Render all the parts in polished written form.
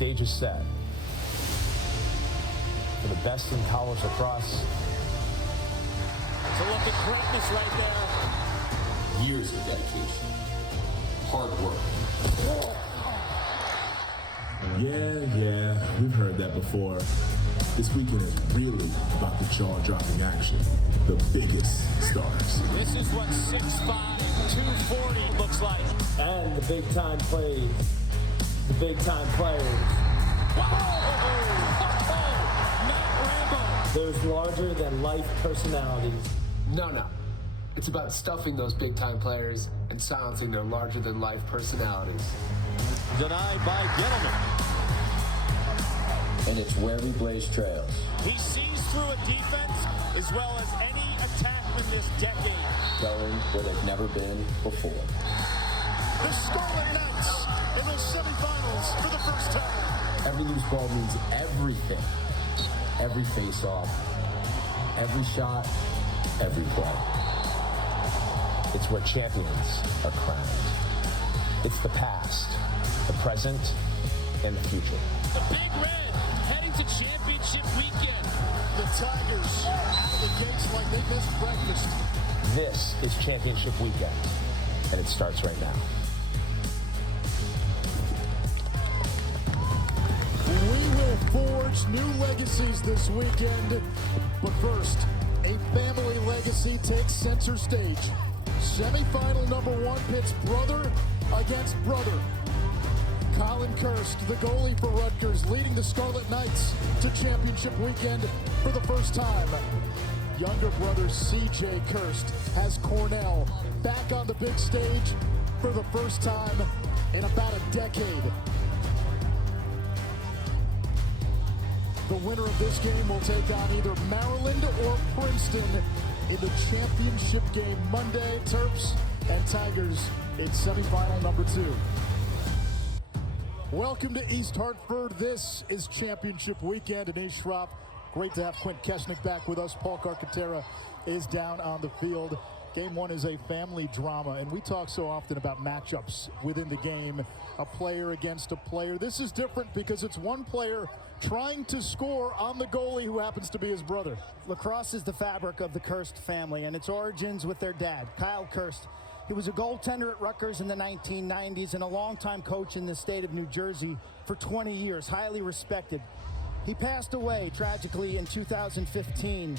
stage is set for the best in college lacrosse. To look at greatness right there. Years of dedication, hard work. Yeah, we've heard that before. This weekend is really about the jaw-dropping action, the biggest stars. This is what 6'5", 240 looks like. And the big-time plays, the big-time players. Matt Rambo. Those larger-than-life personalities. No. It's about stuffing those big-time players and silencing their larger-than-life personalities. Denied by Gallagher. And it's where we blaze trails. He sees through a defense as well as any attackman this decade. Going where they've never been before. The Scarlet Knights in those semifinals for the first time. Every loose ball means everything. Every face-off, every shot, every play. It's where champions are crowned. It's the past, the present, and the future. The Big Red heading to championship weekend. The Tigers out of the gates like they missed breakfast. This is championship weekend, and it starts right now. We will forge new legacies this weekend, but first, a family legacy takes center stage. Semifinal number 1 pits brother against brother. Colin Kirst, the goalie for Rutgers, leading the Scarlet Knights to championship weekend for the first time. Younger brother CJ Kirst has Cornell back on the big stage for the first time in about a decade. The winner of this game will take on either Maryland or Princeton in the championship game Monday. Terps and Tigers in semifinal number 2. Welcome to East Hartford. This is championship weekend in East Schropp. Great to have Quint Keshnick back with us. Paul Carcaterra is down on the field. Game 1 is a family drama, and we talk so often about matchups within the game, a player against a player. This is different because it's one player trying to score on the goalie who happens to be his brother. Lacrosse is the fabric of the Kirst family, and its origins with their dad, Kyle Kirst. He was a goaltender at Rutgers in the 1990s and a longtime coach in the state of New Jersey for 20 years, highly respected. He passed away tragically in 2015.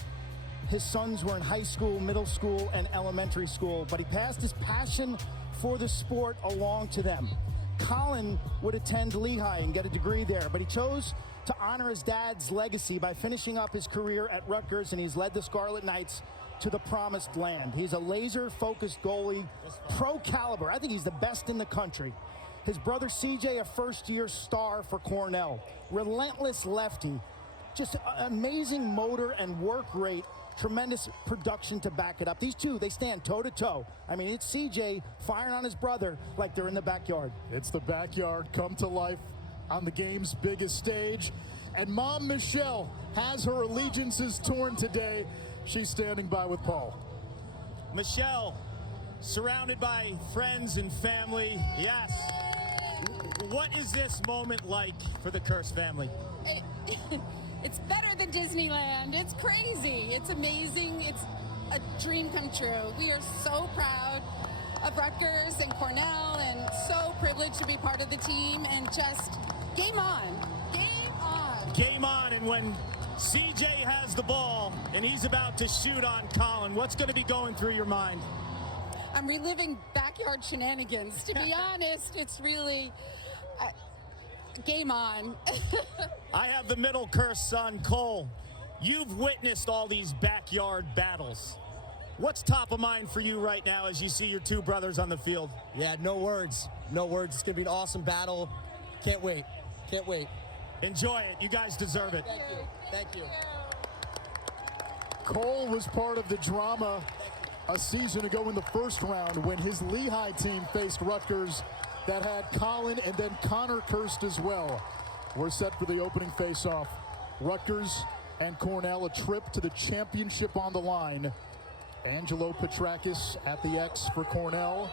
His sons were in high school, middle school, and elementary school, but he passed his passion for the sport along to them. Colin would attend Lehigh and get a degree there, but he chose to honor his dad's legacy by finishing up his career at Rutgers, and he's led the Scarlet Knights to the promised land. He's a laser-focused goalie, pro caliber. I think he's the best in the country. His brother CJ, a first-year star for Cornell. Relentless lefty, just amazing motor and work rate, tremendous production to back it up. These two, they stand toe-to-toe. I mean, it's CJ firing on his brother like they're in the backyard. It's the backyard come to life on the game's biggest stage. And Mom Michelle has her allegiances torn today. She's standing by with Paul. Michelle, surrounded by friends and family. Yes. What is this moment like for the Kirst family? It's better than Disneyland. It's crazy. It's amazing. It's a dream come true. We are so proud of Rutgers and Cornell and so privileged to be part of the team, and just game on. Game on. Game on. And when CJ has the ball and he's about to shoot on Colin, what's going to be going through your mind? I'm reliving backyard shenanigans. To be honest, it's really game on. I have the middle Kirst son, Cole. You've witnessed all these backyard battles. What's top of mind for you right now as you see your two brothers on the field? Yeah, no words. No words. It's going to be an awesome battle. Can't wait. Can't wait. Enjoy it. You guys deserve it. Thank you. Thank you. Cole was part of the drama a season ago in the first round when his Lehigh team faced Rutgers that had Colin and then Conor Kirst as well. We're set for the opening face-off. Rutgers and Cornell, a trip to the championship on the line. Angelo Petrakis at the X for Cornell.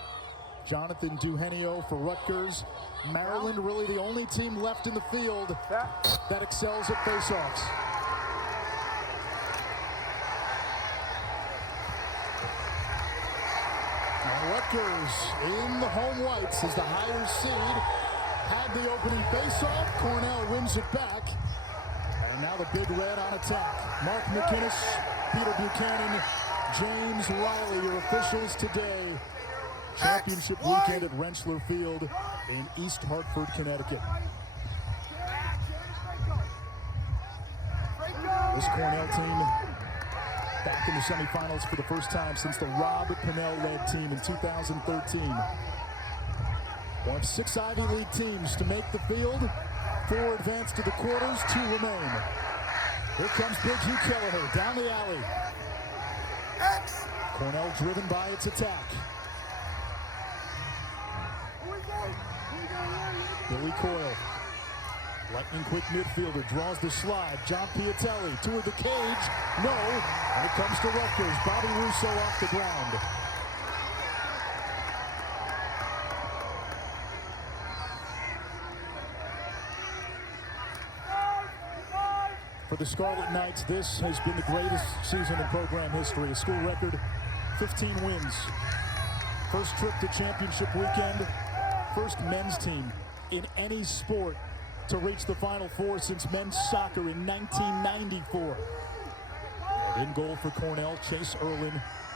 Jonathan Duhenio for Rutgers. Maryland really the only team left in the field that excels at faceoffs. And Rutgers in the home whites is the higher seed. Had the opening faceoff. Cornell wins it back. And now the Big Red on attack. Mark McInnes, Peter Buchanan, James Riley, your officials today. Championship weekend at Rentschler Field in East Hartford, Connecticut. This Cornell team back in the semifinals for the first time since the Rob Pennell-led team in 2013. One of 6 Ivy League teams to make the field. 4 advance to the quarters, 2 remain. Here comes Big Hugh Gallagher down the alley. Cornell driven by its attack. Billy Coyle, lightning quick midfielder, draws the slide. John Piatelli toward the cage. No, and it comes to Rutgers. Bobby Russo off the ground. For the Scarlet Knights, this has been the greatest season in program history. A school record, 15 wins. First trip to championship weekend. First men's team in any sport to reach the Final Four since men's soccer in 1994. And in goal for Cornell, Chase Erlin.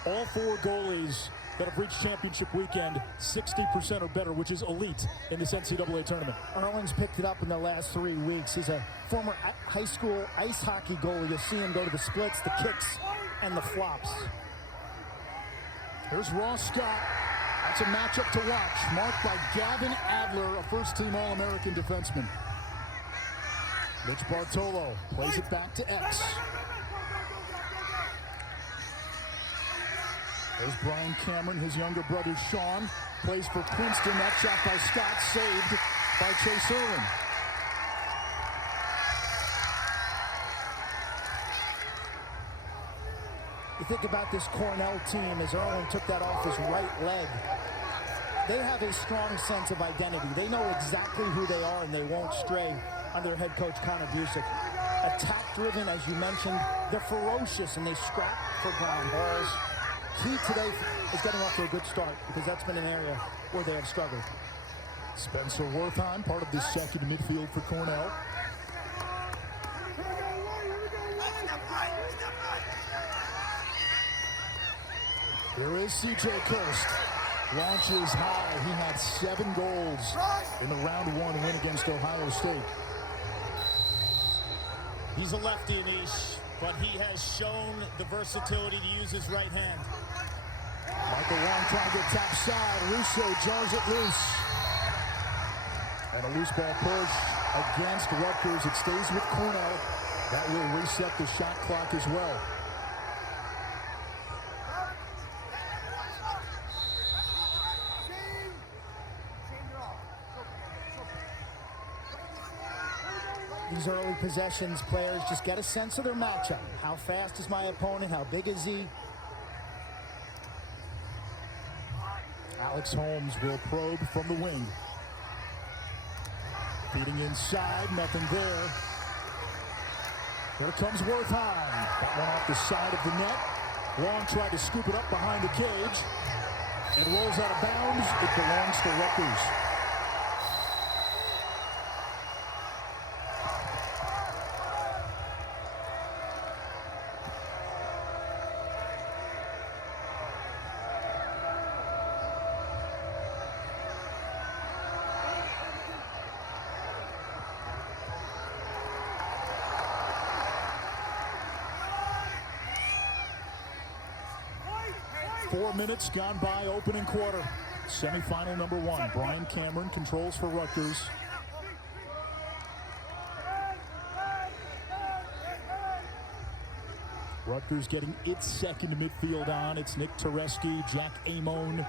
All 4 goalies that have reached championship weekend, 60% or better, which is elite in this NCAA tournament. Erlin's picked it up in the last 3 weeks. He's a former high school ice hockey goalie. You'll see him go to the splits, the kicks, and the flops. Here's Ross Scott. That's a matchup to watch, marked by Gavin Adler, a first-team All-American defenseman. Mitch Bartolo plays it back to X. There's Brian Cameron, his younger brother Sean, plays for Princeton. That shot by Scott, saved by Chase Erlin. You think about this Cornell team as Erlin took that off his right leg. They have a strong sense of identity. They know exactly who they are, and they won't stray under head coach Conor Busick. Attack-driven, as you mentioned. They're ferocious, and they scrap for ground balls. Key today is getting off to a good start, because that's been an area where they have struggled. Spencer Wertheim, part of the second midfield for Cornell. Here is C.J. Kirst. Launches high. He had 7 goals in the round 1 win against Ohio State. He's a lefty, Anish, but he has shown the versatility to use his right hand. Michael Long trying to get top side. Russo jars it loose. And a loose ball push against Rutgers. It stays with Cornell. That will reset the shot clock as well. These early possessions, players just get a sense of their matchup. How fast is my opponent? How big is he? Alex Holmes will probe from the wing. Feeding inside, nothing there. Here comes Wertheim. That one off the side of the net. Long tried to scoop it up behind the cage. It rolls out of bounds. It belongs to Rutgers. Four minutes gone by, opening quarter. Semifinal number 1. Brian Cameron controls for Rutgers. Rutgers getting its second midfield on. It's Nick Tereski, Jack Amon,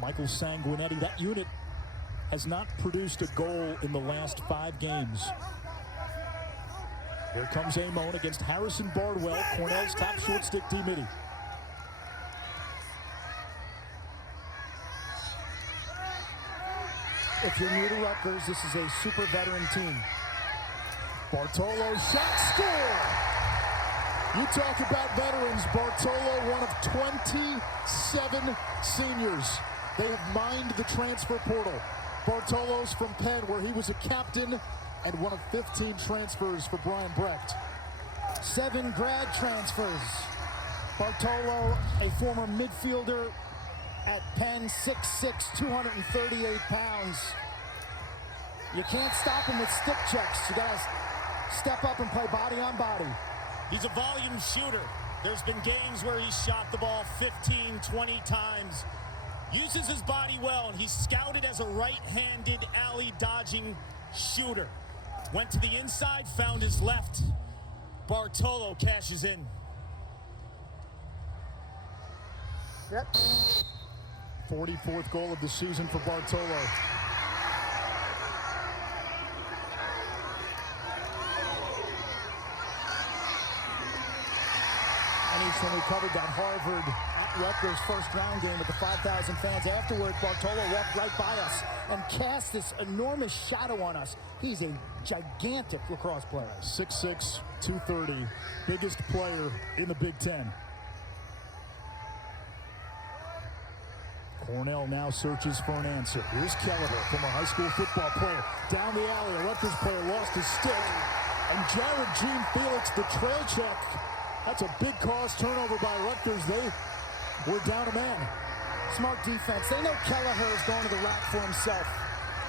Michael Sanguinetti. That unit has not produced a goal in the last 5 games. Here comes Amon against Harrison Bardwell, Cornell's top short stick D-Mitty. If you're new to Rutgers, this is a super veteran team. Bartolo shot, score! You talk about veterans. Bartolo, one of 27 seniors. They have mined the transfer portal. Bartolo's from Penn, where he was a captain and one of 15 transfers for Brian Brecht. 7 grad transfers. Bartolo, a former midfielder at Penn, 6'6", 238 pounds. You can't stop him with stick checks. You gotta step up and play body on body. He's a volume shooter. There's been games where he's shot the ball 15, 20 times. Uses his body well, and he's scouted as a right-handed alley-dodging shooter. Went to the inside, found his left. Bartolo cashes in. Yep. 44th goal of the season for Bartolo. And he's when we covered that Harvard at Rutgers first round game with the 5,000 fans. Afterward, Bartolo walked right by us and cast this enormous shadow on us. He's a gigantic lacrosse player. 6'6", 230, biggest player in the Big Ten. Cornell now searches for an answer. Here's Gallagher, former high school football player. Down the alley, a Rutgers player lost his stick. And Jared Gene Felix, the trail check. That's a big cause turnover by Rutgers. They were down a man. Smart defense. They know Gallagher is going to the rack for himself.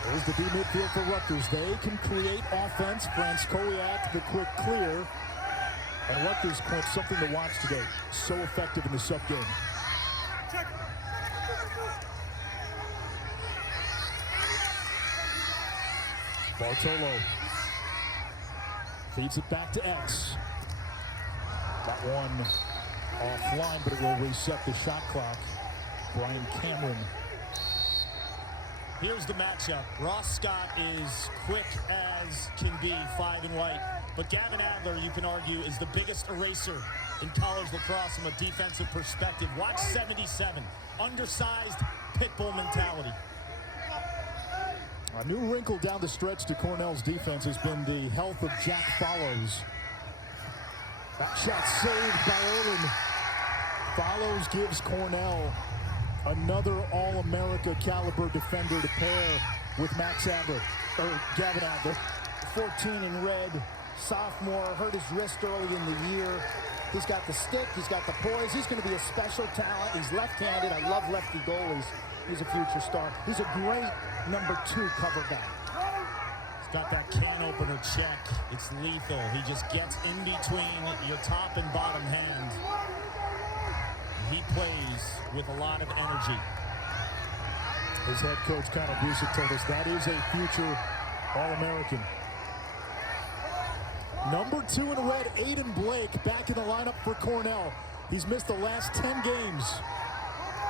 There's the D midfield for Rutgers. They can create offense. Franskowiak, the quick clear. And Rutgers, Clint, something to watch today. So effective in the sub game. Bartolo feeds it back to X. That one offline, but it will reset the shot clock. Brian Cameron. Here's the matchup. Ross Scott is quick as can be, 5 and white. But Gavin Adler, you can argue, is the biggest eraser in college lacrosse from a defensive perspective. Watch 77. Undersized, pit bull mentality. A new wrinkle down the stretch to Cornell's defense has been the health of Jack Follows. That shot saved by Erlin. Follows gives Cornell another All-America caliber defender to pair with Max Adler, or Gavin Adler. 14 in red, sophomore, hurt his wrist early in the year. He's got the stick, he's got the poise, he's going to be a special talent. He's left-handed, I love lefty goalies. He's a future star. He's a great number 2 cover back. He's got that can opener check. It's lethal. He just gets in between your top and bottom hand. He plays with a lot of energy. His head coach, Conor Busick, told us that is a future All-American. Number 2 in red, Aiden Blake, back in the lineup for Cornell. He's missed the last 10 games.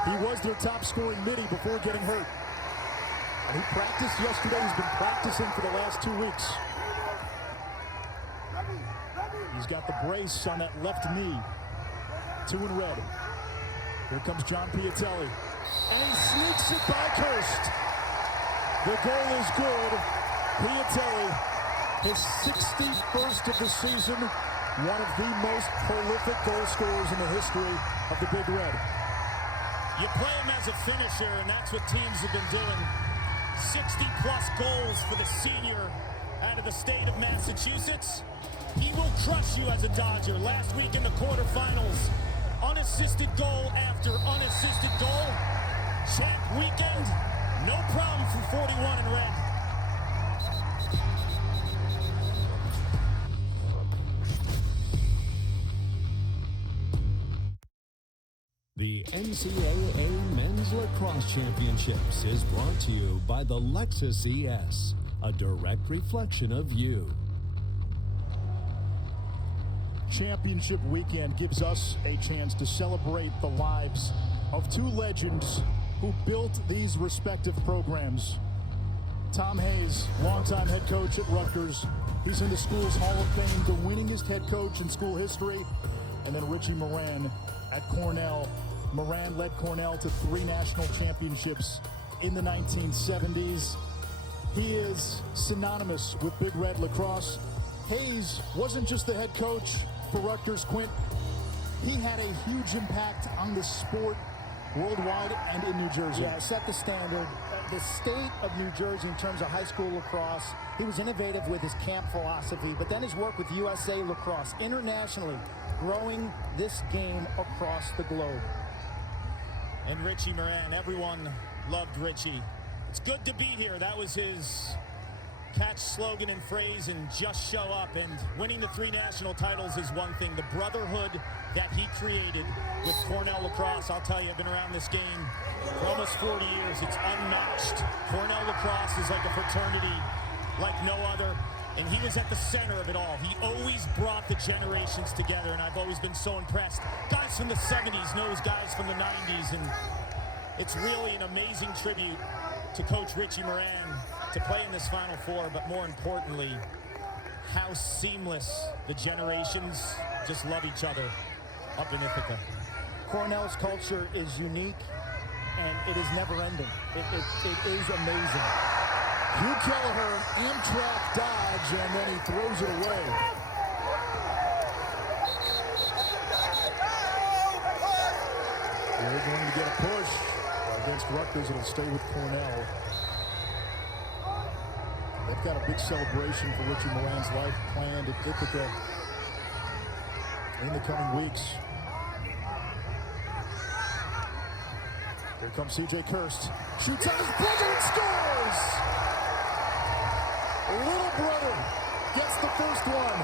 He was their top scoring midi before getting hurt. And he practiced yesterday. He's been practicing for the last 2 weeks. He's got the brace on that left knee. 2 in red. Here comes John Piatelli. And he sneaks it by Kirst. The goal is good. Piatelli, his 61st of the season. One of the most prolific goal scorers in the history of the Big Red. You play him as a finisher, and that's what teams have been doing. 60-plus goals for the senior out of the state of Massachusetts. He will crush you as a Dodger. Last week in the quarterfinals, unassisted goal after unassisted goal. Champ weekend, no problem for 41 in red. The NCAA Men's Lacrosse Championships is brought to you by the Lexus ES, a direct reflection of you. Championship weekend gives us a chance to celebrate the lives of 2 legends who built these respective programs. Tom Hayes, longtime head coach at Rutgers. He's in the school's Hall of Fame, the winningest head coach in school history. And then Richie Moran at Cornell. Moran led Cornell to 3 national championships in the 1970s. He is synonymous with Big Red Lacrosse. Hayes wasn't just the head coach for Rutgers, Quint. He had a huge impact on the sport worldwide and in New Jersey. Yeah, set the standard. The state of New Jersey in terms of high school lacrosse. He was innovative with his camp philosophy, but then his work with USA Lacrosse internationally, growing this game across the globe. And Richie Moran, everyone loved Richie. It's good to be here. That was his catch slogan and phrase, and just show up. And winning the 3 national titles is one thing. The brotherhood that he created with Cornell Lacrosse, I'll tell you, I've been around this game for almost 40 years. It's unmatched. Cornell Lacrosse is like a fraternity like no other, and he was at the center of it all. He always brought the generations together, and I've always been so impressed. Guys from the 70s knows guys from the 90s, and it's really an amazing tribute to Coach Richie Moran to play in this Final Four, but more importantly, how seamless the generations just love each other up in Ithaca. Cornell's culture is unique, and it is never-ending. It is amazing. Hugh Gallagher, Amtrak dodge, and then he throws it away. They're going to get a push against Rutgers. It'll stay with Cornell. They've got a big celebration for Richie Moran's life planned at Ithaca in the coming weeks. Here comes C.J. Kirst. Shoots on his buzzer and scores! Little brother gets the first one.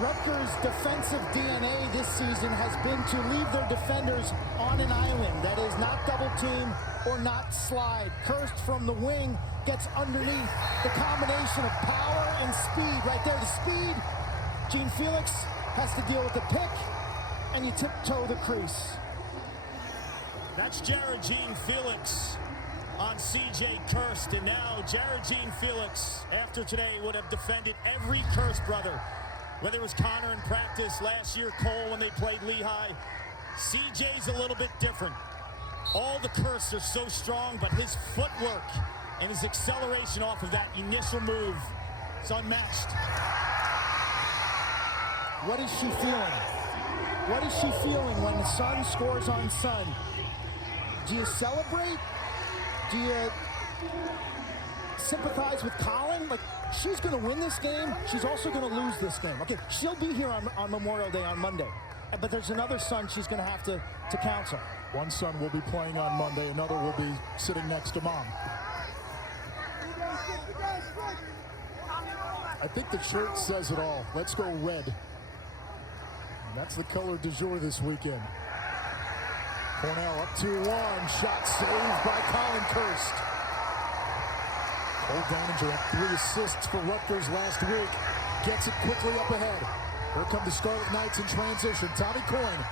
Rutgers' defensive DNA this season has been to leave their defenders on an island. That is, not double team or not slide. Kirst from the wing gets underneath. The combination of power and speed right there. The speed, Gene Felix has to deal with the pick, and you tiptoe the crease. That's Jared Gene Felix on C.J. Kirst, and now Jared Gene Felix, after today, would have defended every Kirst brother. Whether it was Conor in practice, last year Cole when they played Lehigh. CJ's a little bit different. All the Kirsts are so strong, but his footwork and his acceleration off of that initial move is unmatched. What is she feeling? What is she feeling when the son scores on son? Do you celebrate? Do you sympathize with Colin? Like, she's going to win this game. She's also going to lose this game. Okay, she'll be here on Memorial Day on Monday. But there's another son she's going to have to counsel. One son will be playing on Monday. Another will be sitting next to mom. I think the shirt says it all. Let's go red. And that's the color du jour this weekend. Cornell up 2-1. Shot saved by Colin Kirst. Cole Deininger had 3 assists for Rutgers last week. Gets it quickly up ahead. Here come the Scarlet Knights in transition. Tommy Coyne.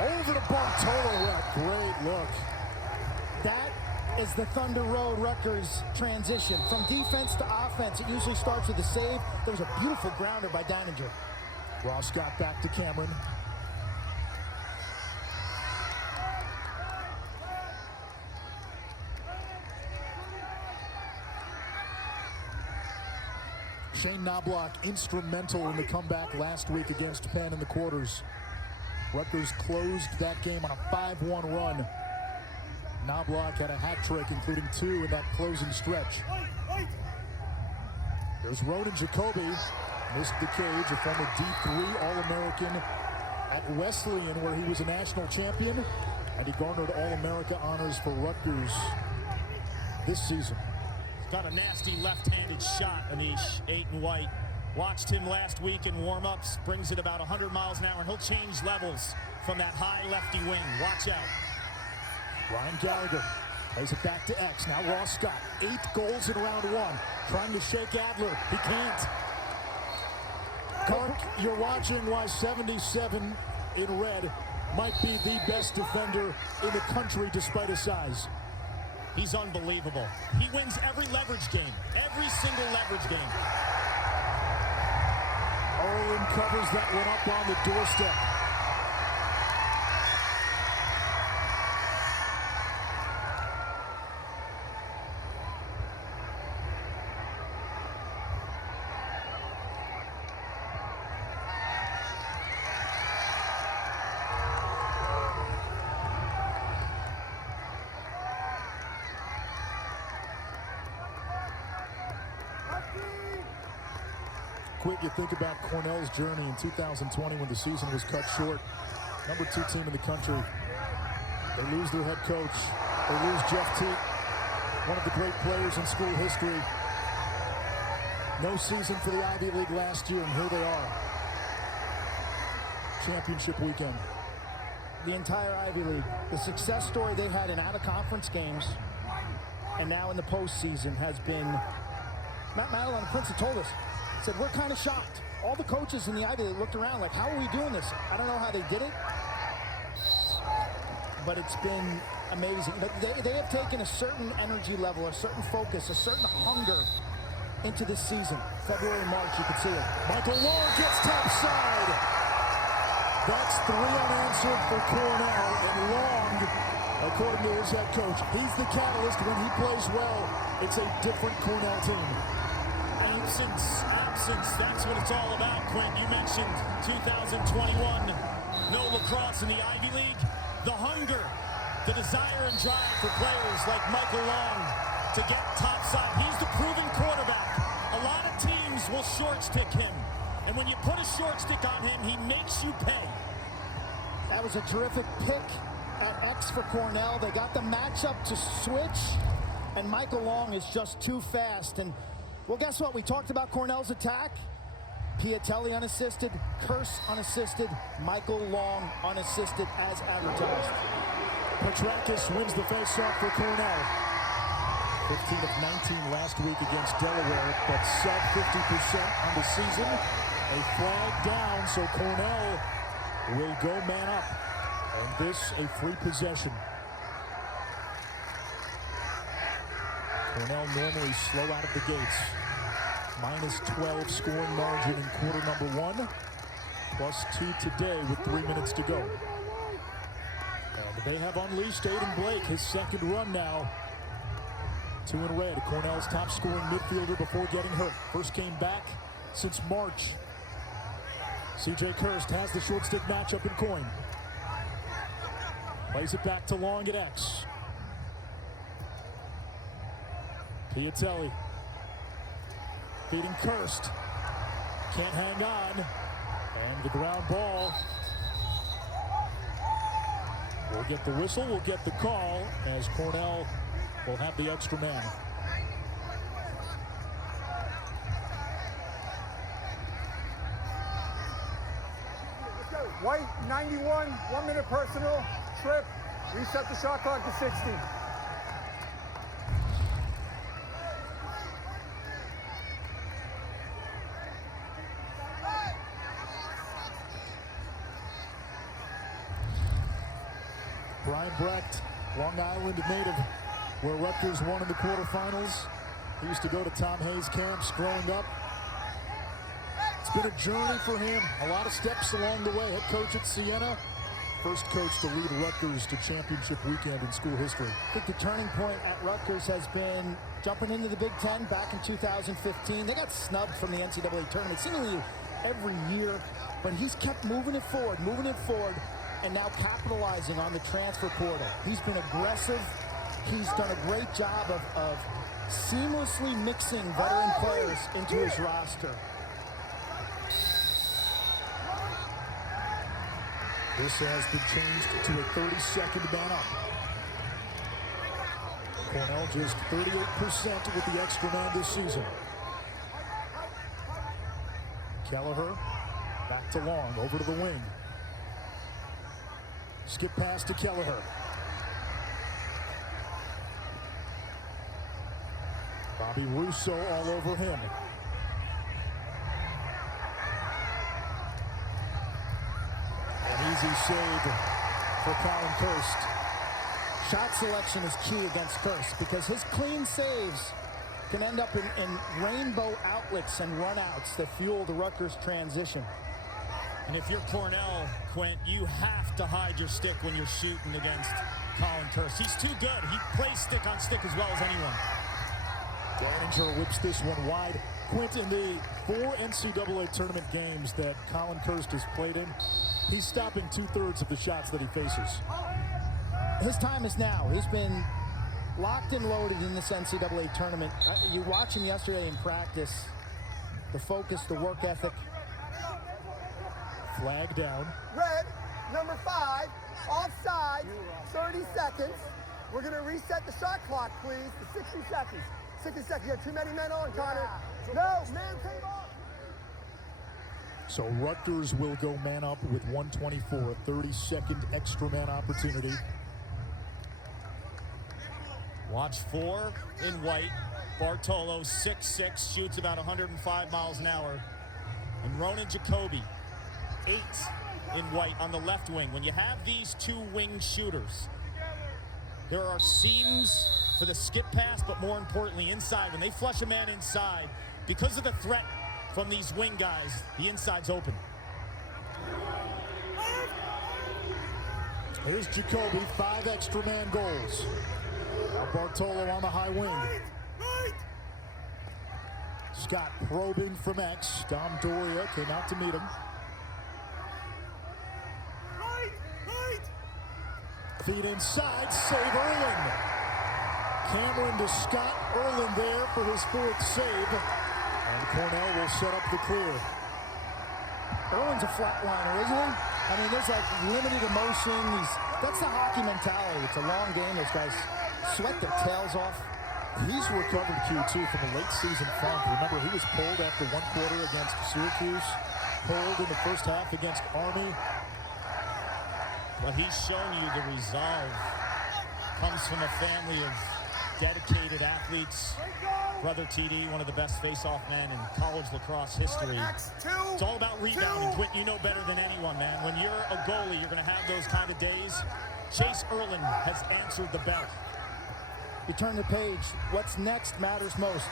Over to Bartolo. Great look. That is the Thunder Road Rutgers transition. From defense to offense, it usually starts with a save. There was a beautiful grounder by Deininger. Ross got back to Cameron. Shane Knobloch instrumental in the comeback last week against Penn in the quarters. Rutgers closed that game on a 5-1 run. Knobloch had a hat trick, including 2 in that closing stretch. There's Ronan Jacoby, missed the cage, a former D3 All-American at Wesleyan, where he was a national champion, and he garnered All-America honors for Rutgers this season. Got a nasty left-handed shot, Anish, 8 and white. Watched him last week in warm-ups, brings it about 100 miles an hour, and he'll change levels from that high lefty wing. Watch out. Ryan Gallagher plays it back to X. Now Ross Scott, 8 goals in round 1. Trying to shake Adler. He can't. Clark, you're watching why 77 in red might be the best defender in the country despite his size. He's unbelievable. He wins every leverage game. Every single leverage game. Harlan covers that one up on the doorstep. Quick, you think about Cornell's journey in 2020 when the season was cut short. Number 2 team in the country. They lose their head coach. They lose Jeff Teat, one of the great players in school history. No season for the Ivy League last year, and here they are. Championship weekend. The entire Ivy League, the success story they had in out-of-conference games and now in the postseason has been, Matt Madeline Princeton told us, said, we're kind of shocked. All the coaches in the Ivy League looked around like, how are we doing this? I don't know how they did it, but it's been amazing. But they have taken a certain energy level, a certain focus, a certain hunger into this season. February, March, you can see it. Michael Long gets top side. That's 3 unanswered for Cornell, and Long, according to his head coach, he's the catalyst. When he plays well, it's a different Cornell team. Absence, that's what it's all about, Quinn. You mentioned 2021, no lacrosse in the Ivy League. The hunger, the desire and drive for players like Michael Long to get topside. He's the proven quarterback. A lot of teams will short stick him. And when you put a short stick on him, he makes you pay. That was a terrific pick at X for Cornell. They got the matchup to switch, and Michael Long is just too fast. And well, guess what? We talked about Cornell's attack. Piatelli unassisted, Kirst unassisted, Michael Long unassisted as advertised. Petrakis wins the faceoff for Cornell. 15 of 19 last week against Delaware, but sub 50% on the season. A flag down, so Cornell will go man up. And this a free possession. Cornell normally slow out of the gates. Minus 12 scoring margin in quarter number 1. Plus 2 today with 3 minutes to go. And they have unleashed Aiden Blake, his second run now. 2 in red. Cornell's top scoring midfielder before getting hurt. First came back since March. CJ Kirst has the short stick matchup in coin. Plays it back to Long at X. Piatelli feeding Kirst. Can't hang on. And the ground ball. We'll get the whistle, we'll get the call as Cornell will have the extra man. White, 91, 1 minute personal, trip, reset the shot clock to 60. Brian Brecht, Long Island native, where Rutgers won in the quarterfinals. He used to go to Tom Hayes camps growing up. It's been a journey for him. A lot of steps along the way. Head coach at Siena. First coach to lead Rutgers to championship weekend in school history. I think the turning point at Rutgers has been jumping into the Big Ten back in 2015. They got snubbed from the NCAA tournament seemingly every year, but he's kept moving it forward, and now capitalizing on the transfer portal. He's been aggressive. He's done a great job of seamlessly mixing veteran players into his roster. This has been changed to a 30-second man up. Cornell just 38% with the extra man this season. Gallagher back to Long, over to the wing. Skip pass to Gallagher. Bobby Russo all over him. An easy save for Colin Kirst. Shot selection is key against Kirst because his clean saves can end up in rainbow outlets and runouts that fuel the Rutgers transition. And if you're Cornell, Quint, you have to hide your stick when you're shooting against Colin Kirst. He's too good. He plays stick on stick as well as anyone. Gallagher whips this one wide. Quint, in the 4 NCAA tournament games that Colin Kirst has played in, he's stopping 2/3 of the shots that he faces. His time is now. He's been locked and loaded in this NCAA tournament. You watch him yesterday in practice. The focus, the work ethic. Flag down. Red, number 5, offside, 30 seconds. We're going to reset the shot clock, please, to 60 seconds. 60 seconds. You have too many men on, Connor. No, man came off. So Rutgers will go man up with 1:24, a 30-second extra man opportunity. Watch 4 in white. Bartolo, 6'6", shoots about 105 miles an hour. And Ronan Jacoby, 8 in white on the left wing. When you have these two wing shooters, there are seams for the skip pass, but more importantly, inside. When they flush a man inside, because of the threat from these wing guys, the inside's open. Here's Jacoby, 5 extra man goals. Now Bartolo on the high wing. Scott probing from X. Dom Doria came out to meet him. Feed inside, save Erlin. Cameron to Scott, Erlin there for his 4th save. And Cornell will set up the clear. Erlin's a flatliner, isn't he? I mean, there's like limited emotion. That's the hockey mentality. It's a long game. Those guys sweat their tails off. He's recovered, Q2, from a late season funk. Remember, he was pulled after 1 quarter against Syracuse, pulled in the first half against Army. But he's shown you the resolve. Comes from a family of dedicated athletes. Brother TD, one of the best face-off men in college lacrosse history. It's all about rebounding. Quint, you know better than anyone, man. When you're a goalie, you're going to have those kind of days. Chase Erlin has answered the bell. You turn the page. What's next matters most.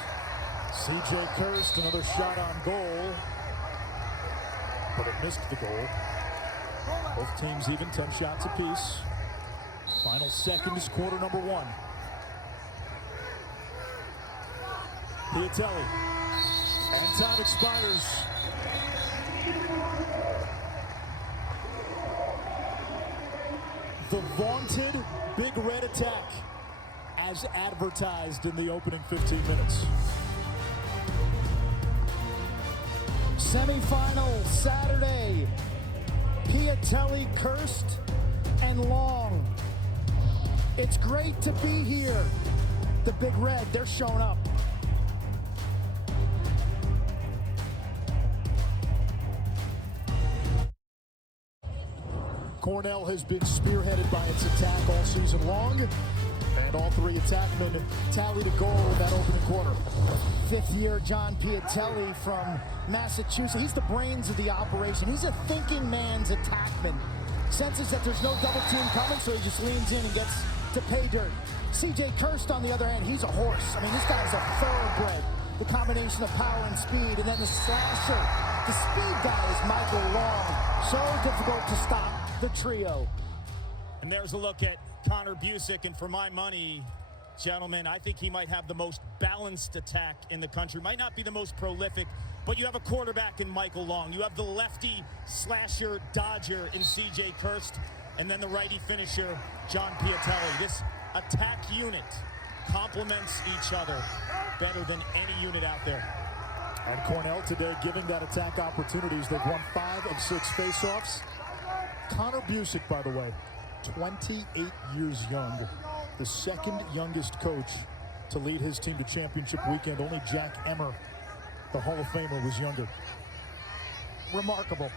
CJ Kirst, another shot on goal. But it missed the goal. Both teams even, 10 shots apiece. Final seconds, quarter number 1. Piatelli. And time expires. The vaunted Big Red attack as advertised in the opening 15 minutes. Semifinal Saturday. Piatelli, Kirst, and Long. It's great to be here. The Big Red, they're showing up. Cornell has been spearheaded by its attack all season long, and all 3 attackmen tallied a goal in that opening quarter. 5th-year John Piatelli from Massachusetts. He's the brains of the operation. He's a thinking man's attackman. Senses that there's no double team coming, so he just leans in and gets to pay dirt. CJ Kirst, on the other hand, he's a horse. I mean, this guy's a thoroughbred. The combination of power and speed, and then the slasher. The speed guy is Michael Long. So difficult to stop the trio. And there's a look at Conor Busick, and for my money, gentlemen, I think he might have the most balanced attack in the country. Might not be the most prolific, but you have a quarterback in Michael Long. You have the lefty slasher dodger in CJ Kirst, and then the righty finisher, John Piatelli. This attack unit complements each other better than any unit out there. And Cornell today giving that attack opportunities. They've won 5 of 6 faceoffs. Conor Busick, by the way, 28 years young, the 2nd youngest coach to lead his team to championship weekend. Only Jack Emmer, the Hall of Famer, was younger. Remarkable.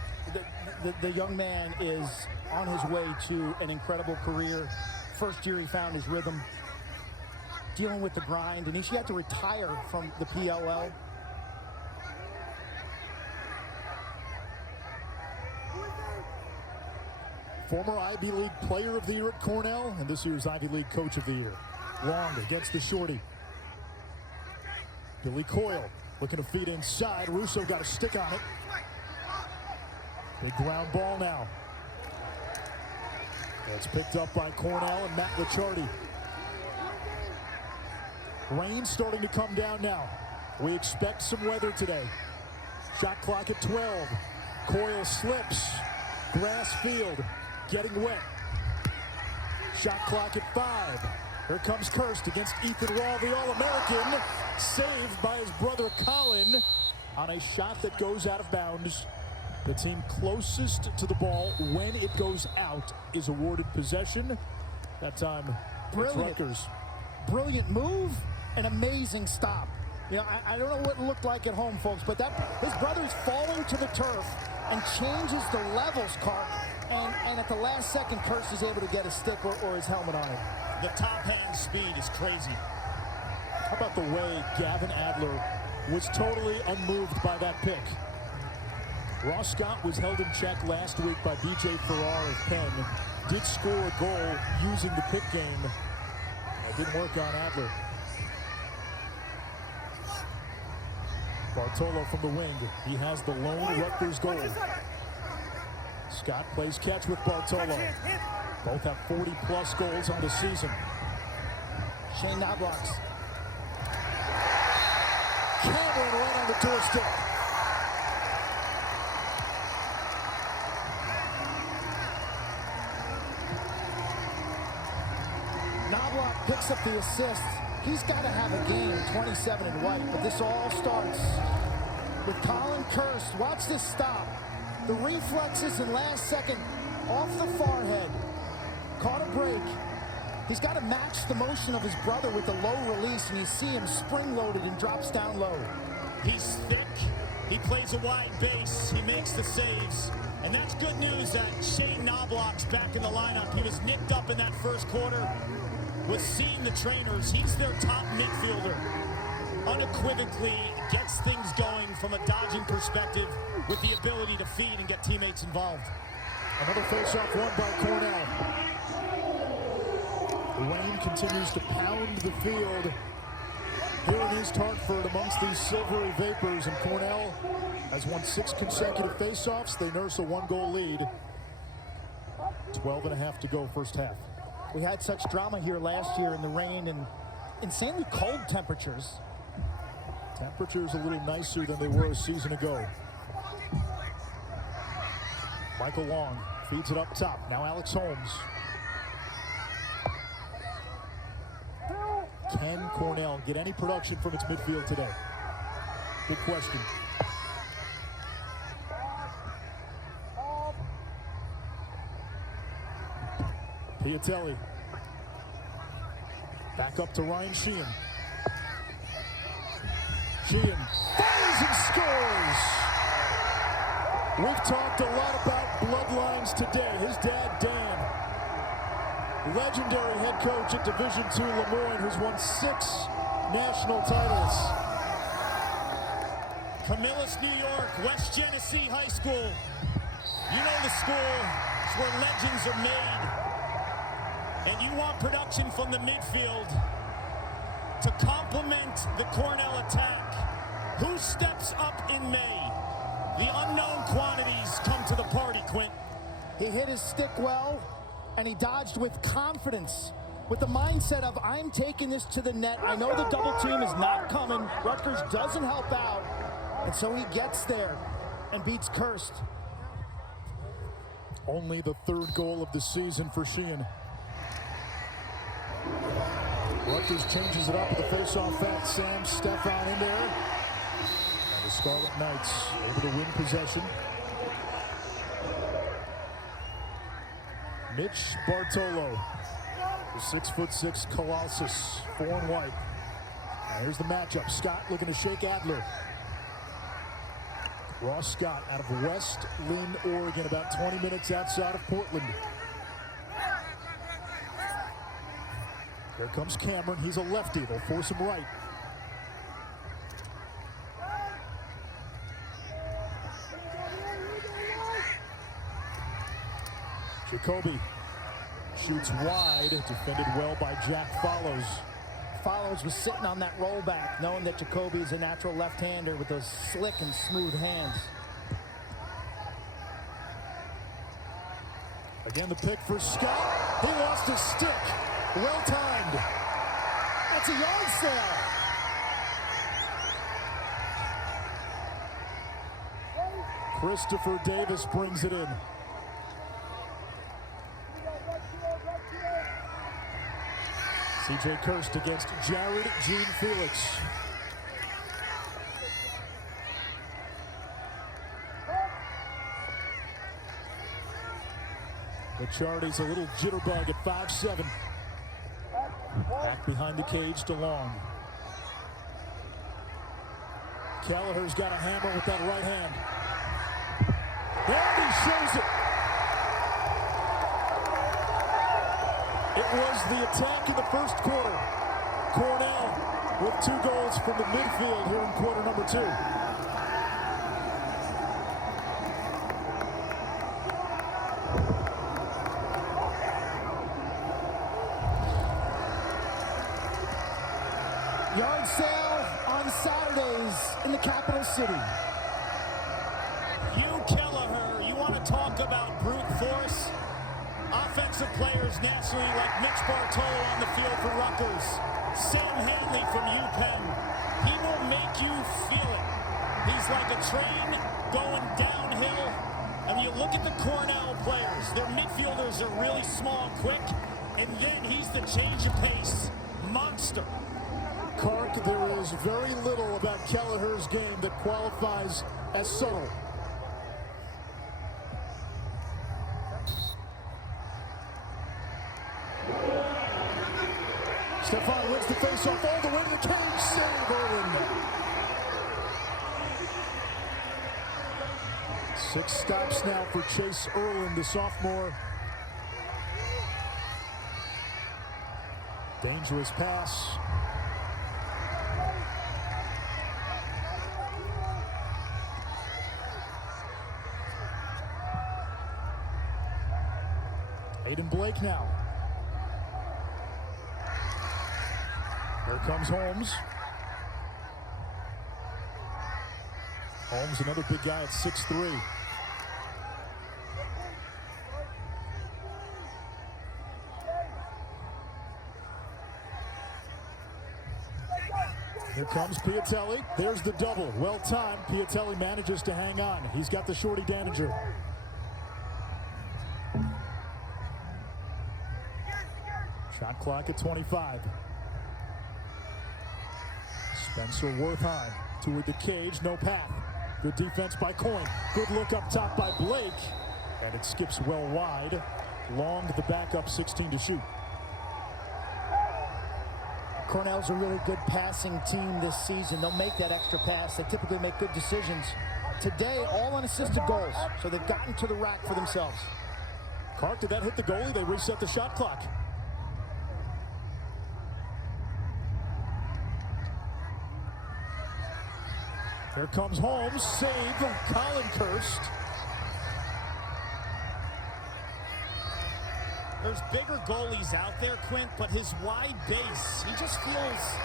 The young man is on his way to an incredible career. First year he found his rhythm, dealing with the grind, and he had to retire from the PLL. Former Ivy League Player of the Year at Cornell, and this year's Ivy League Coach of the Year. Long against the shorty. Billy Coyle looking to feed inside. Russo got a stick on it. Big ground ball now. It's picked up by Cornell and Matt Licciardi. Rain starting to come down now. We expect some weather today. Shot clock at 12. Coyle slips. Grass field. Getting wet. Shot clock at 5. Here comes Kirst against Ethan Raw, the All-American. Saved by his brother Colin on a shot that goes out of bounds. The team closest to the ball when it goes out is awarded possession. That time, it's Rutgers. Brilliant move, an amazing stop. You know, I don't know what it looked like at home, folks, but his brother's falling to the turf and changes the levels, Clark. And at the last second, Kirst is able to get a stick or his helmet on it. The top hand speed is crazy. How about the way Gavin Adler was totally unmoved by that pick? Ross Scott was held in check last week by B.J. Farrar of Penn. Did score a goal using the pick game. It didn't work on Adler. Bartolo from the wing. He has the lone Rutgers goal. Scott plays catch with Bartolo. Both have 40-plus goals on the season. Shane Knobloch's. Cameron right on the doorstep. Knobloch picks up the assist. He's got to have a game, 27 in white, but this all starts with Colin Kirst. Watch this stop. The reflexes in last second off the forehead. Caught a break. He's got to match the motion of his brother with the low release, and you see him spring-loaded and drops down low. He's thick. He plays a wide base. He makes the saves. And that's good news that Shane Knobloch's back in the lineup. He was nicked up in that first quarter. Was seeing the trainers. He's their top midfielder. Unequivocally gets things going from a dodging perspective with the ability to feed and get teammates involved. Another face-off won by Cornell. The rain continues to pound the field here in East Hartford amongst these silvery vapors, and Cornell has won 6 consecutive face-offs. They nurse a 1-goal lead. 12.5 to go first half. We had such drama here last year in the rain and insanely cold temperatures. Temperatures a little nicer than they were a season ago. Michael Long feeds it up top. Now Alex Holmes. Can Cornell get any production from its midfield today? Big question. Piatelli. Back up to Ryan Sheehan. Sheehan fires and scores! We've talked a lot about bloodlines today. His dad, Dan, legendary head coach at Division II Lemoyne, who's won 6 national titles. Camillus, New York, West Genesee High School. You know the school. It's where legends are made. And you want production from the midfield to complement the Cornell attack. Who steps up in May? The unknown quantities come to the party, Quint. He hit his stick well, and he dodged with confidence, with the mindset of, I'm taking this to the net. I know the double team is not coming. Rutgers doesn't help out, and so he gets there and beats Kirst. Only the 3rd goal of the season for Sheehan. Rutgers changes it up with the face-off back. Sam Stefan in there. And the Scarlet Knights able to win possession. Mitch Bartolo, the 6'6" Colossus, 4 and white. And here's the matchup. Scott looking to shake Adler. Ross Scott out of West Lynn, Oregon, about 20 minutes outside of Portland. Here comes Cameron. He's a lefty. They'll force him right. Jacoby shoots wide. Defended well by Jack Follows. follows was sitting on that rollback, knowing that Jacoby is a natural left-hander with those slick and smooth hands. Again, the pick for Scott. He lost his stick. Well timed. That's a yard sale. Christopher Davis brings it in. C.J. Kirst against Jared Gene Felix. McCharty's a little jitterbug at 5'7". Back behind the cage to Long. Gallagher's got a hammer with that right hand. And he shows it. It was the attack in the first quarter. Cornell with 2 goals from the midfield here in quarter number 2. Yard sale on Saturdays in the capital city. Gallagher, you want to talk about brute force? Offensive players nationally like Mitch Bartolo on the field for Rutgers, Sam Hanley from UPenn. He will make you feel it. He's like a train going downhill. And you look at the Cornell players, their midfielders are really small and quick, and then he's the change of pace monster. Clark, there is very little about Gallagher's game that qualifies as subtle. Stefan wins the faceoff all the way to the cage. Save Erland. 6 stops now for Chase Erland, the sophomore. Dangerous pass. Aiden Blake now. Here comes Holmes. Holmes, another big guy at 6'3". Here comes Piatelli. There's the double. Well timed. Piatelli manages to hang on. He's got the shorty Daniger. Shot clock at 25. Spencer Wertheim toward the cage, no path. Good defense by Coyne. Good look up top by Blake. And it skips well wide. Long to the backup, 16 to shoot. Cornell's a really good passing team this season. They'll make that extra pass. They typically make good decisions. Today, all unassisted goals. So they've gotten to the rack for themselves. Clark, did that hit the goalie? They reset the shot clock. Here comes Holmes. Save. Colin Kirst. There's bigger goalies out there, Quint, but his wide base, he just feels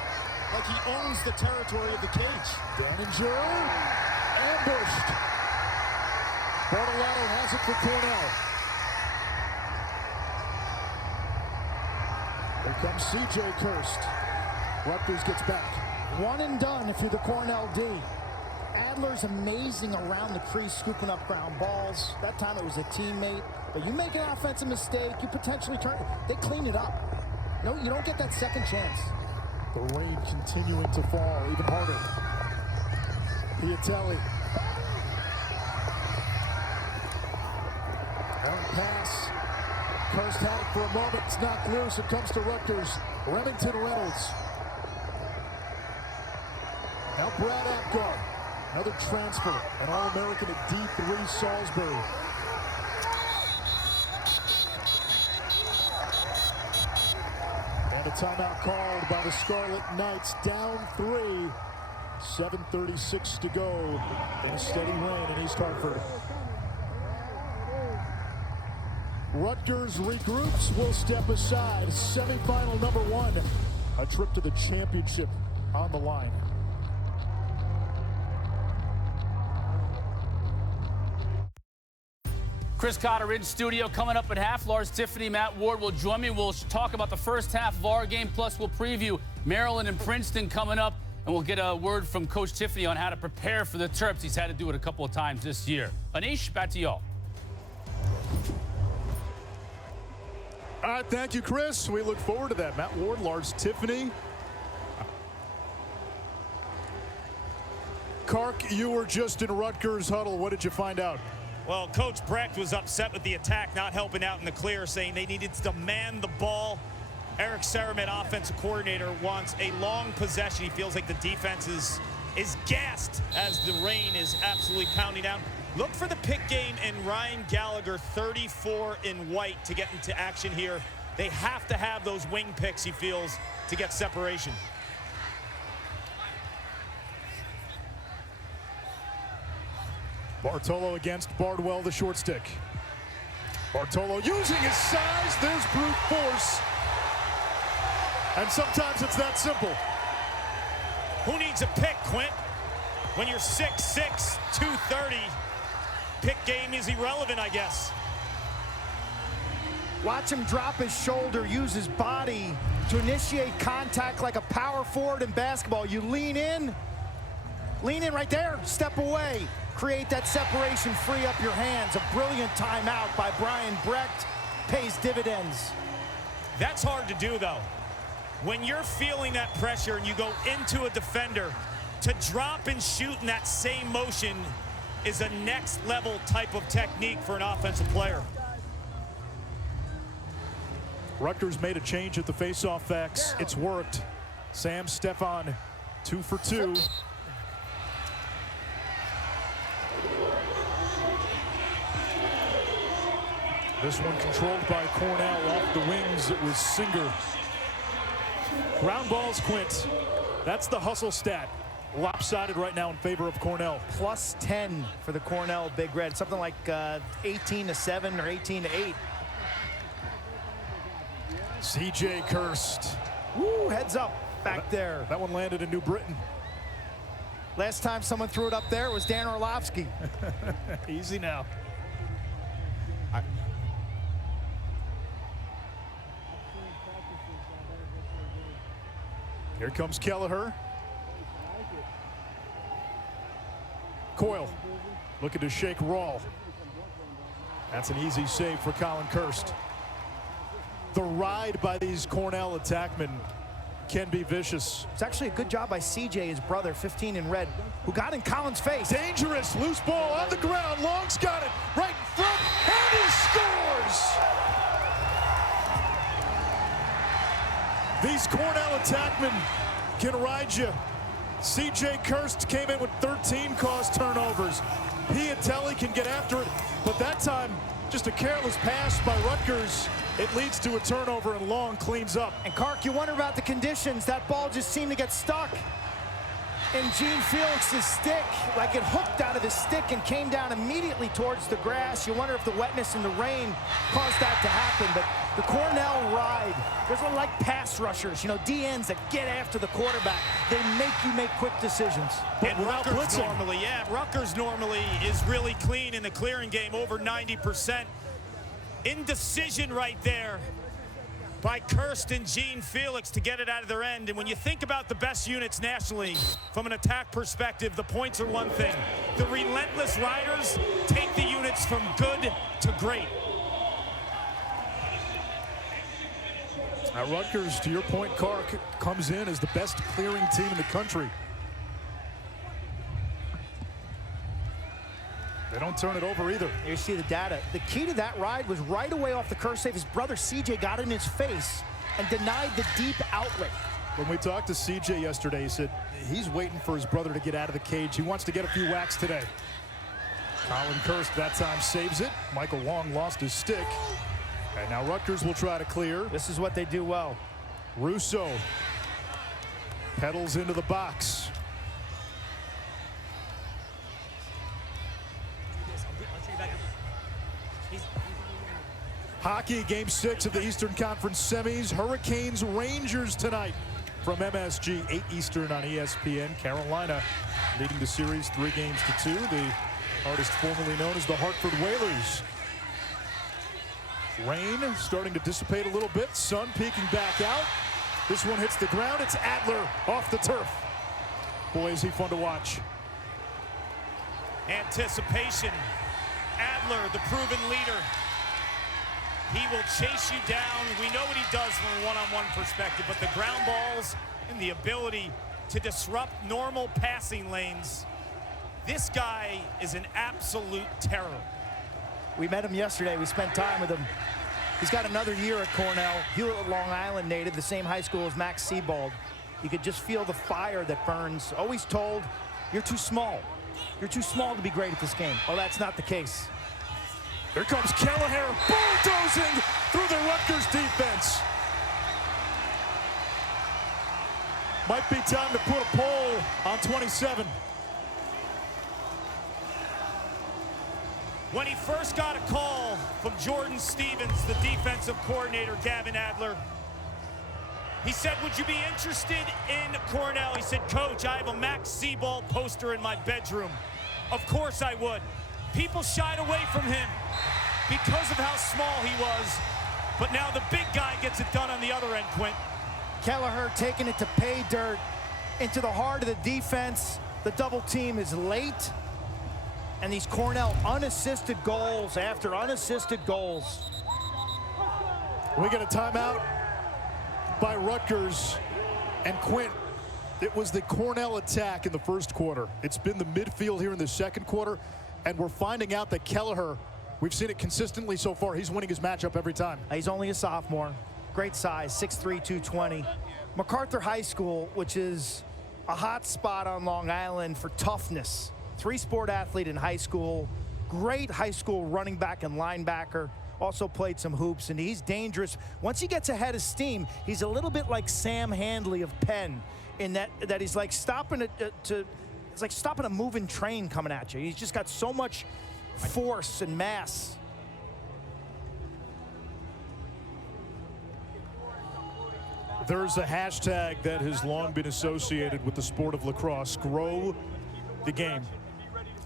like he owns the territory of the cage. Daniger. Ambushed. Bartolotto has it for Cornell. Here comes C.J. Kirst. Rutgers gets back. One and done if you're the Cornell D. Adler's amazing around the crease, scooping up ground balls. That time it was a teammate. But you make an offensive mistake, you potentially turn. They clean it up. No, you don't get that second chance. The rain continuing to fall even harder. Piatelli. Long pass. Kirst had it for a moment. It's knocked loose. It comes to Rutgers. Remington Reynolds. Now Brad Apgar. Another transfer. An All-American at D3 Salisbury. And a timeout called by the Scarlet Knights. Down 3. 7:36 to go. In a steady win in East Hartford. Rutgers regroups. Will step aside. Semifinal number 1 A trip to the championship on the line. Chris Cotter in studio. Coming up at half, Lars Tiffany, Matt Ward will join me. We'll talk about the first half of our game, plus we'll preview Maryland and Princeton coming up, and we'll get a word from Coach Tiffany on how to prepare for the Terps. He's had to do it a couple of times this year. Anish, back to y'all. All right, thank you, Chris. We look forward to that. Matt Ward, Lars Tiffany. Kark, you were just in Rutgers huddle. What did you find out? Well, Coach Brecht was upset with the attack not helping out in the clear, saying they needed to demand the ball. Eric Saramet, offensive coordinator, wants a long possession. He feels like the defense is gassed as the rain is absolutely pounding down. Look for the pick game and Ryan Gallagher, 34 in white, to get into action here. They have to have those wing picks, he feels, to get separation. Bartolo against Bardwell, the short stick. Bartolo using his size. There's brute force. And sometimes it's that simple. Who needs a pick, Quint? When you're 6'6", 230, pick game is irrelevant, I guess. Watch him drop his shoulder, use his body to initiate contact like a power forward in basketball. You lean in right there, step away. Create that separation, free up your hands. A brilliant timeout by Brian Brecht pays dividends. That's hard to do, though. When you're feeling that pressure and you go into a defender, to drop and shoot in that same motion is a next level type of technique for an offensive player. Rutgers made a change at the faceoff X. It's worked. Sam Stefan, 2 for 2. This one controlled by Cornell off the wings. It was Singer. Ground balls, Quint. That's the hustle stat. Lopsided right now in favor of Cornell. Plus 10 for the Cornell Big Red. Something like 18-7 or 18-8. CJ Kirst. Woo, heads up back there. That one landed in New Britain. Last time someone threw it up there was Dan Orlovsky. Easy now. Here comes Gallagher. Coyle looking to shake Rawl. That's an easy save for Colin Kirst. The ride by these Cornell attackmen can be vicious. It's actually a good job by CJ, his brother, 15 in red, who got in Colin's face. Dangerous, loose ball on the ground. Long's got it right in front, and he scores! These Cornell attackmen can ride you. CJ Kirst came in with 13 caused turnovers. Piatelli can get after it, but that time, just a careless pass by Rutgers. It leads to a turnover, and Long cleans up. And Kark, you wonder about the conditions. That ball just seemed to get stuck in Gene Felix's stick, like it hooked out of his stick and came down immediately towards the grass. You wonder if the wetness and the rain caused that to happen. But the Cornell ride, there's a like pass rushers, you know, DNs that get after the quarterback. They make you make quick decisions. But and Rutgers normally is really clean in the clearing game, over 90%. Indecision right there by Kirst and Gene Felix to get it out of their end. And when you think about the best units nationally, from an attack perspective, the points are one thing. The relentless riders take the units from good to great. Now Rutgers, to your point, Kark, comes in as the best clearing team in the country. They don't turn it over either. You see the data. The key to that ride was right away off the Kirst save. His brother CJ got in his face and denied the deep outlet. When we talked to CJ yesterday, he said he's waiting for his brother to get out of the cage. He wants to get a few whacks today. Colin Kirst that time saves it. Michael Long lost his stick. And now Rutgers will try to clear. This is what they do well. Russo pedals into the box. Hockey, game 6 of the Eastern Conference semis. Hurricanes, Rangers tonight. from MSG, 8 Eastern on ESPN. Carolina leading the series 3-2. The artist formerly known as the Hartford Whalers. Rain starting to dissipate a little bit. Sun peeking back out. This one hits the ground. It's Adler off the turf. Boy, is he fun to watch. Anticipation. Adler, the proven leader. He will chase you down. We know what he does from a one-on-one perspective, but the ground balls and the ability to disrupt normal passing lanes. This guy is an absolute terror. We met him yesterday. We spent time with him. He's got another year at Cornell. Hewlett, Long Island native, the same high school as Max Sebald. You could just feel the fire that burns. Always told, you're too small. You're too small to be great at this game. Oh, that's not the case. Here comes Gallagher, bulldozing through the Rutgers defense. Might be time to put a poll on 27. When he first got a call from Jordan Stevens, the defensive coordinator, Gavin Adler, he said, would you be interested in Cornell? He said, Coach, I have a Max Sebald poster in my bedroom. Of course I would. People shied away from him because of how small he was. But now the big guy gets it done on the other end, Quint. Kelleher taking it to pay dirt into the heart of the defense. The double team is late. And these Cornell unassisted goals after unassisted goals. We get a timeout by Rutgers. And Quint, it was the Cornell attack in the first quarter. It's been the midfield here in the second quarter. And we're finding out that Kelleher, we've seen it consistently so far. He's winning his matchup every time. He's only a sophomore. Great size, 6'3", 220. MacArthur High School, which is a hot spot on Long Island for toughness. 3-sport athlete in high school. Great high school running back and linebacker. Also played some hoops, and he's dangerous. Once he gets ahead of steam, he's a little bit like Sam Handley of Penn in that he's like stopping it's like stopping a moving train coming at you. He's just got so much force and mass. There's a hashtag that has long been associated with the sport of lacrosse, grow the game.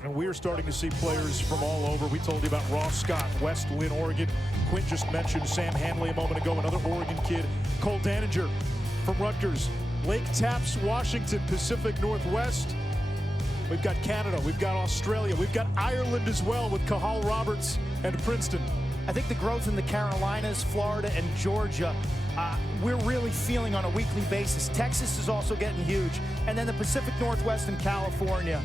And we are starting to see players from all over. We told you about Ross Scott, West Lynn, Oregon. Quint just mentioned Sam Handley a moment ago, another Oregon kid. Cole Daninger from Rutgers. Lake Tapps, Washington, Pacific Northwest. We've got Canada, we've got Australia, we've got Ireland as well with Cahal Roberts and Princeton. I think the growth in the Carolinas, Florida, and Georgia, we're really feeling on a weekly basis. Texas is also getting huge. And then the Pacific Northwest and California.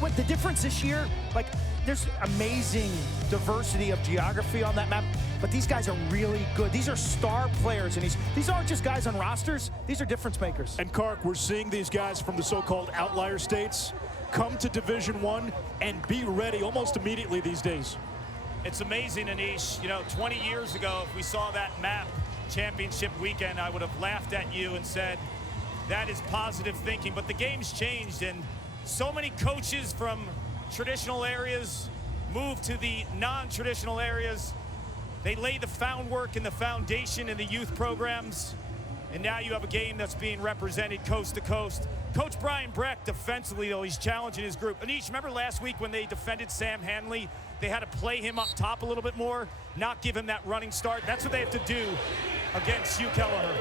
What the difference this year, like there's amazing diversity of geography on that map, but these guys are really good. These are star players, and these aren't just guys on rosters. These are difference makers. And Kark, we're seeing these guys from the so-called outlier states come to Division I and be ready almost immediately these days. It's amazing, Anish. You know, 20 years ago, if we saw that map championship weekend, I would have laughed at you and said, that is positive thinking. But the game's changed, and so many coaches from traditional areas move to the non-traditional areas. They lay the groundwork and the foundation in the youth programs. And now you have a game that's being represented coast to coast. Coach Brian Breck, defensively, though, he's challenging his group. Anish, remember last week when they defended Sam Handley? They had to play him up top a little bit more, not give him that running start. That's what they have to do against Hugh Kelleher.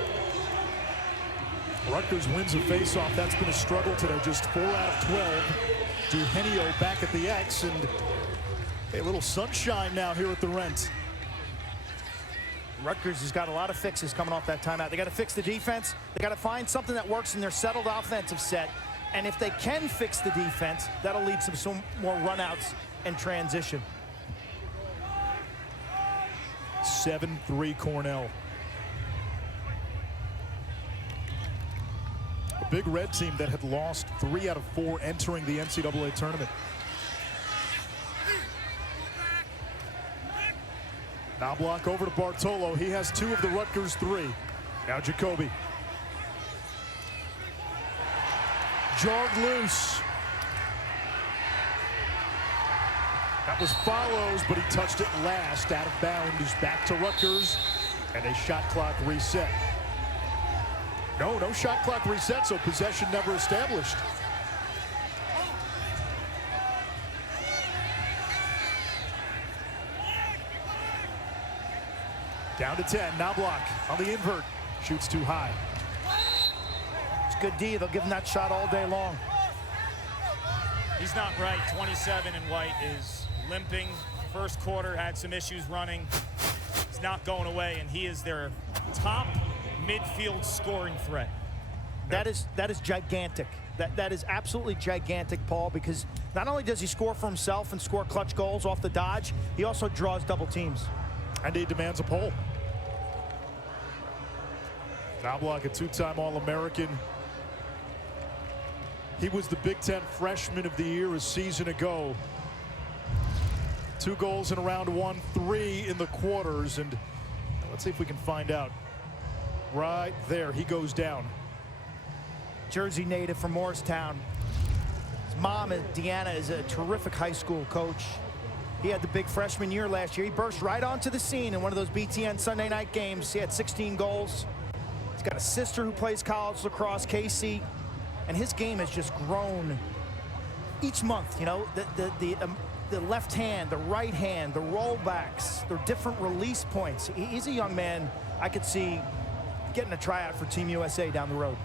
Rutgers wins a face-off. That's been a struggle today. Just 4 out of 12. Eugenio back at the X, and a little sunshine now here at the Rent. Rutgers has got a lot of fixes coming off that timeout. They got to fix the defense. They got to find something that works in their settled offensive set. And if they can fix the defense, that'll lead to some more runouts and transition. 7-3 Cornell. A big red team that had lost 3 out of 4 entering the NCAA tournament. Now block over to Bartolo. He has 2 of the Rutgers 3. Now Jacoby. Jarred loose. That was Follows, but he touched it last. Out of bounds. Back to Rutgers. And a shot clock reset. No shot clock reset, so possession never established. Down to 10, now block on the invert. Shoots too high. It's good D, they'll give him that shot all day long. He's not right. 27 and White is limping. First quarter had some issues running. He's not going away, and he is their top midfield scoring threat. That is gigantic. That is absolutely gigantic, Paul, because not only does he score for himself and score clutch goals off the dodge, he also draws double teams. And he demands a pull. Knobloch, a two-time All-American. He was the Big Ten Freshman of the Year a season ago. 2 goals in round 1, 3 in the quarters, and let's see if we can find out. Right there, he goes down. Jersey native from Morristown. His mom, Deanna, is a terrific high school coach. He had the big freshman year last year. He burst right onto the scene in one of those BTN Sunday night games. He had 16 goals. He's got a sister who plays college lacrosse, Casey, and his game has just grown each month. You know, the left hand, the right hand, the rollbacks, the different release points. He's a young man I could see getting a tryout for Team USA down the road.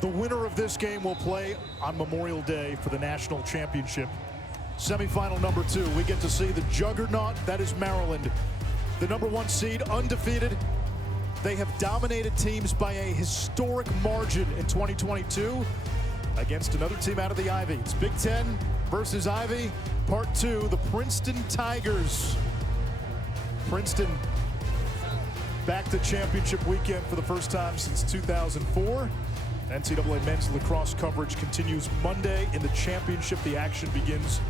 The winner of this game will play on Memorial Day for the national championship. Semifinal number 2, we get to see the juggernaut that is Maryland. The number 1 seed, undefeated. They have dominated teams by a historic margin in 2022 against another team out of the Ivy. It's Big Ten versus Ivy, part 2, the Princeton Tigers. Princeton back to championship weekend for the first time since 2004. NCAA men's lacrosse coverage continues Monday in the championship. The action begins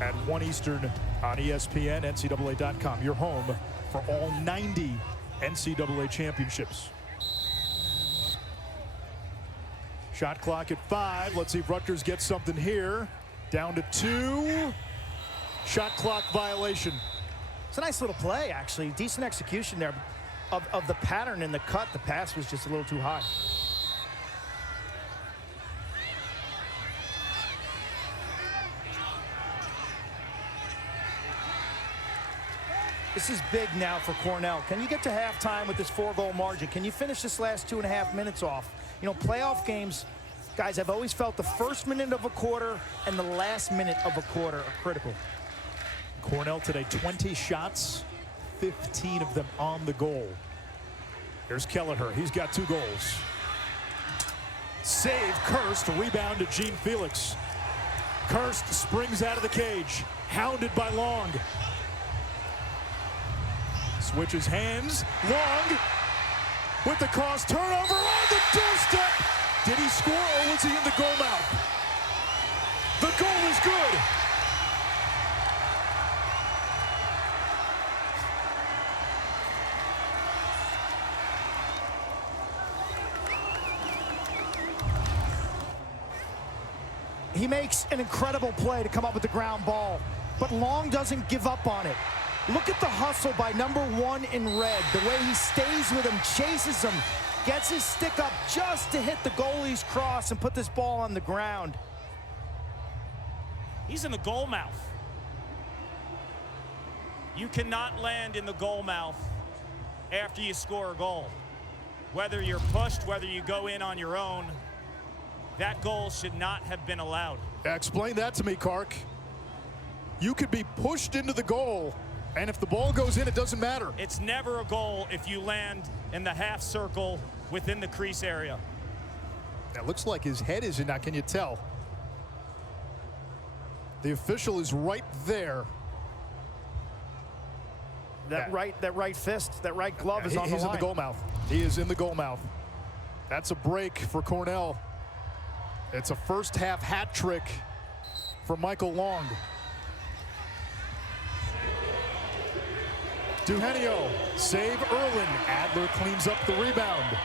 at 1 Eastern on ESPN, NCAA.com, your home for all 90 NCAA championships. Shot clock at 5. Let's see if Rutgers gets something here. Down to 2. Shot clock violation. It's a nice little play, actually. Decent execution there of the pattern in the cut. The pass was just a little too high. This is big now for Cornell. Can you get to halftime with this 4-goal margin? Can you finish this last 2.5 minutes off? You know, playoff games, guys, I've always felt the first minute of a quarter and the last minute of a quarter are critical. Cornell today, 20 shots, 15 of them on the goal. Here's Gallagher. He's got 2 goals. Save, Kirst, rebound to Gene Felix. Kirst springs out of the cage, hounded by Long. Switches hands, Long with the cross, turnover on the doorstep. Did he score or was he in the goal mouth? The goal is good. He makes an incredible play to come up with the ground ball, but Long doesn't give up on it. Look at the hustle by number 1 in red. The way he stays with him, chases him, gets his stick up just to hit the goalie's cross and put this ball on the ground. He's in the goal mouth. You cannot land in the goal mouth after you score a goal. Whether you're pushed, whether you go in on your own, that goal should not have been allowed. Explain that to me, Kark. You could be pushed into the goal, and if the ball goes in, it doesn't matter. It's never a goal if you land in the half circle within the crease area. It looks like his head is in that. Can you tell? The official is right there. That right fist, that right glove is on the line. He's in the goal mouth. He is in the goal mouth. That's a break for Cornell. It's a first half hat trick for Michael Long. Duhenio, save Erlin. Adler cleans up the rebound.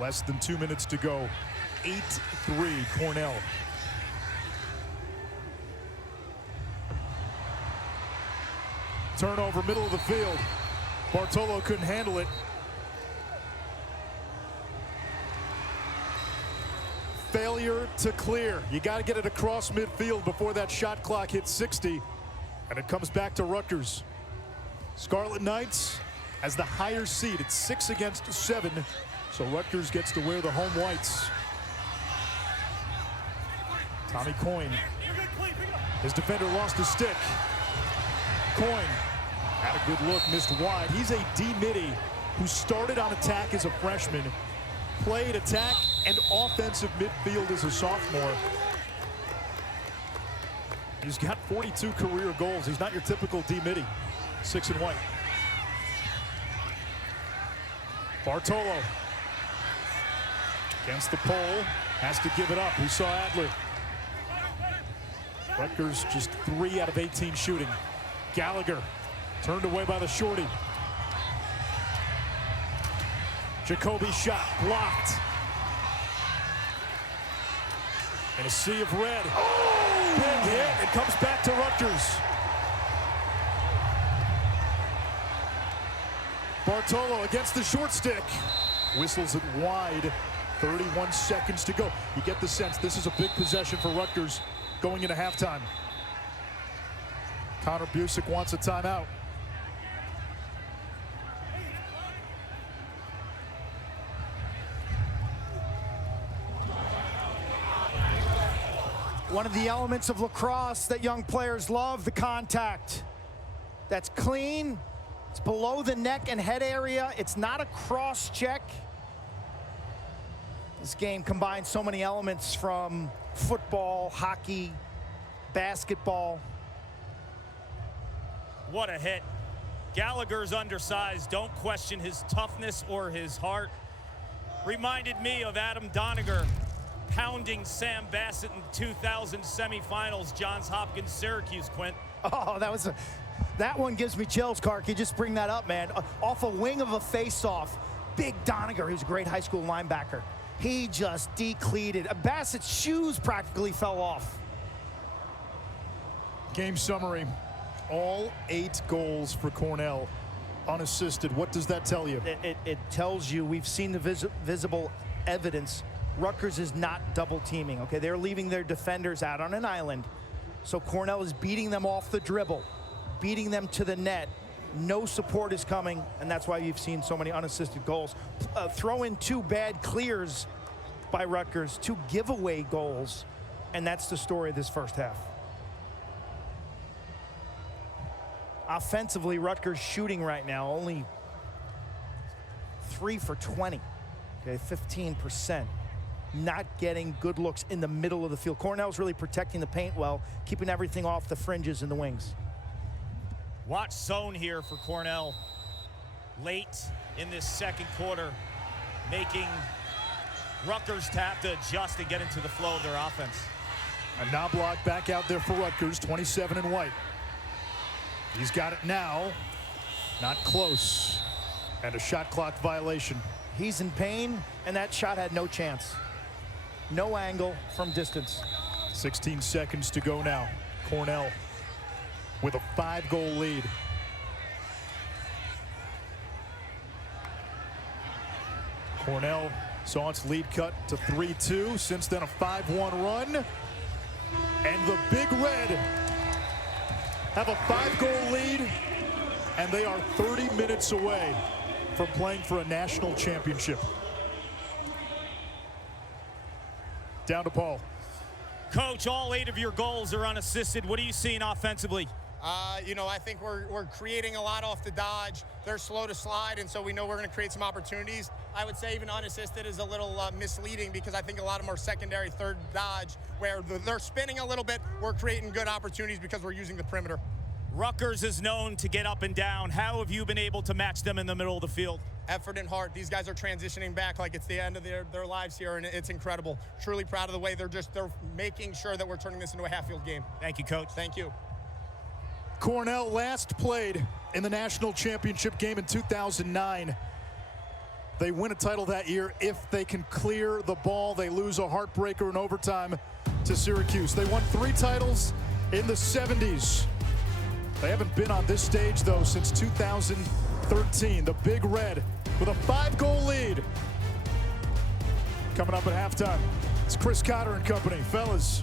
Less than 2 minutes to go. 8-3 Cornell. Turnover, middle of the field. Bartolo couldn't handle it. Failure to clear. You got to get it across midfield before that shot clock hits 60. And it comes back to Rutgers. Scarlet Knights as the higher seed. It's 6 against 7. So Rutgers gets to wear the home whites. Tommy Coyne. His defender lost his stick. Coyne had a good look, missed wide. He's a D-midi who started on attack as a freshman, played attack and offensive midfield as a sophomore. He's got 42 career goals. He's not your typical D-midi. 6 and white. Bartolo against the pole, has to give it up. We saw Adler. Rutgers just 3 out of 18 shooting. Gallagher turned away by the shorty. Jacoby's shot blocked. And a sea of red. Oh! Big hit. It comes back to Rutgers. Bartolo against the short stick. Whistles it wide. 31 seconds to go. You get the sense this is a big possession for Rutgers going into halftime. Conor Busick wants a timeout. One of the elements of lacrosse that young players love, the contact. That's clean. It's below the neck and head area. It's not a cross check. This game combines so many elements from football, hockey, basketball. What a hit. Gallagher's undersized. Don't question his toughness or his heart. Reminded me of Adam Doniger pounding Sam Bassett in 2000 semifinals, Johns Hopkins, Syracuse, Quint. Oh, that one gives me chills, Kark. You just bring that up, man. Off a wing of a face-off. Big Doniger, who's a great high school linebacker. He just decleated. Bassett's shoes practically fell off. Game summary. All 8 goals for Cornell unassisted. What does that tell you? It tells you we've seen the visible evidence. Rutgers is not double teaming, okay? They're leaving their defenders out on an island. So Cornell is beating them off the dribble, beating them to the net. No support is coming, and that's why you've seen so many unassisted goals. Throw in 2 bad clears by Rutgers, 2 giveaway goals, and that's the story of this first half. Offensively, Rutgers shooting right now only 3 for 20, okay, 15%. Not getting good looks in the middle of the field. Cornell's really protecting the paint well, keeping everything off the fringes and the wings. Watch zone here for Cornell late in this second quarter, making Rutgers have to adjust and get into the flow of their offense. A Knobloch back out there for Rutgers, 27 in white. He's got it now. Not close. And a shot clock violation. He's in pain, and that shot had no chance. No angle from distance. 16 seconds to go now. Cornell with a 5-goal lead. Cornell saw its lead cut to 3-2. Since then, a 5-1 run. And the Big Red have a 5-goal lead, and they are 30 minutes away from playing for a national championship. Down to Paul. Coach, all 8 of your goals are unassisted. What are you seeing offensively? You know, I think we're creating a lot off the dodge. They're slow to slide, and so we know we're going to create some opportunities. I would say even unassisted is a little misleading because I think a lot of them are secondary, third dodge, where they're spinning a little bit. We're creating good opportunities because we're using the perimeter. Rutgers is known to get up and down. How have you been able to match them in the middle of the field? Effort and heart. These guys are transitioning back like it's the end of their lives here, and it's incredible. Truly proud of the way they're making sure that we're turning this into a half-field game. Thank you, Coach. Thank you. Cornell last played in the national championship game in 2009. They win a title that year if they can clear the ball. They lose a heartbreaker in overtime to Syracuse. They won 3 titles in the 70s. They haven't been on this stage, though, since 2013. The Big Red with a 5-goal lead. Coming up at halftime, it's Chris Cotter and company. Fellas.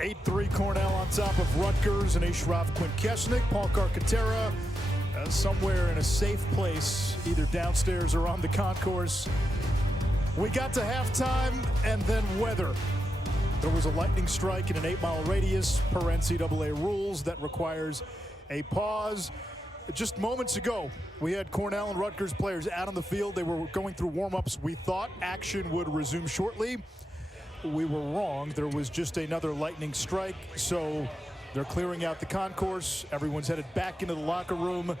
(8-3) Cornell on top of Rutgers and Ashraf Quint-Kesnick. Paul Carcaterra somewhere in a safe place, either downstairs or on the concourse. We got to halftime and then weather. There was a lightning strike in an 8-mile radius per NCAA rules that requires a pause. Just moments ago, we had Cornell and Rutgers players out on the field. They were going through warm-ups. We thought action would resume shortly. We were wrong. There was just another lightning strike, so they're clearing out the concourse. Everyone's headed back into the locker room,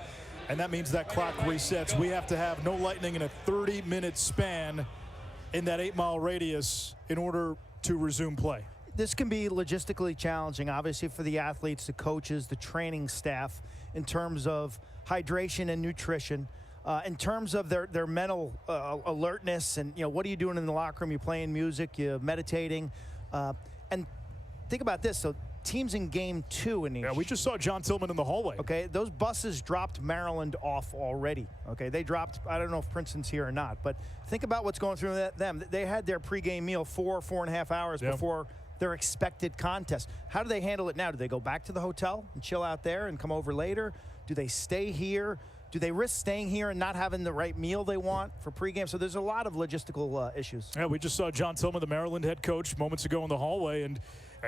and that means that clock resets. We have to have no lightning in a 30-minute span in that 8-mile radius in order to resume play. This can be logistically challenging, obviously, for the athletes, the coaches, the training staff, in terms of hydration and nutrition. In terms of their mental alertness, and what are you doing in the locker room? You're playing music, you're meditating, and think about this. So teams in game 2, Anish. Yeah, we just saw John Tillman in the hallway. Okay, those buses dropped Maryland off already. Okay, they dropped. I don't know if Princeton's here or not, but think about what's going through them. They had their pregame meal 4.5 hours before their expected contest. How do they handle it now? Do they go back to the hotel and chill out there and come over later? Do they stay here? Do they risk staying here and not having the right meal they want for pregame? So there's a lot of logistical issues. Yeah, we just saw John Tillman, the Maryland head coach, moments ago in the hallway, and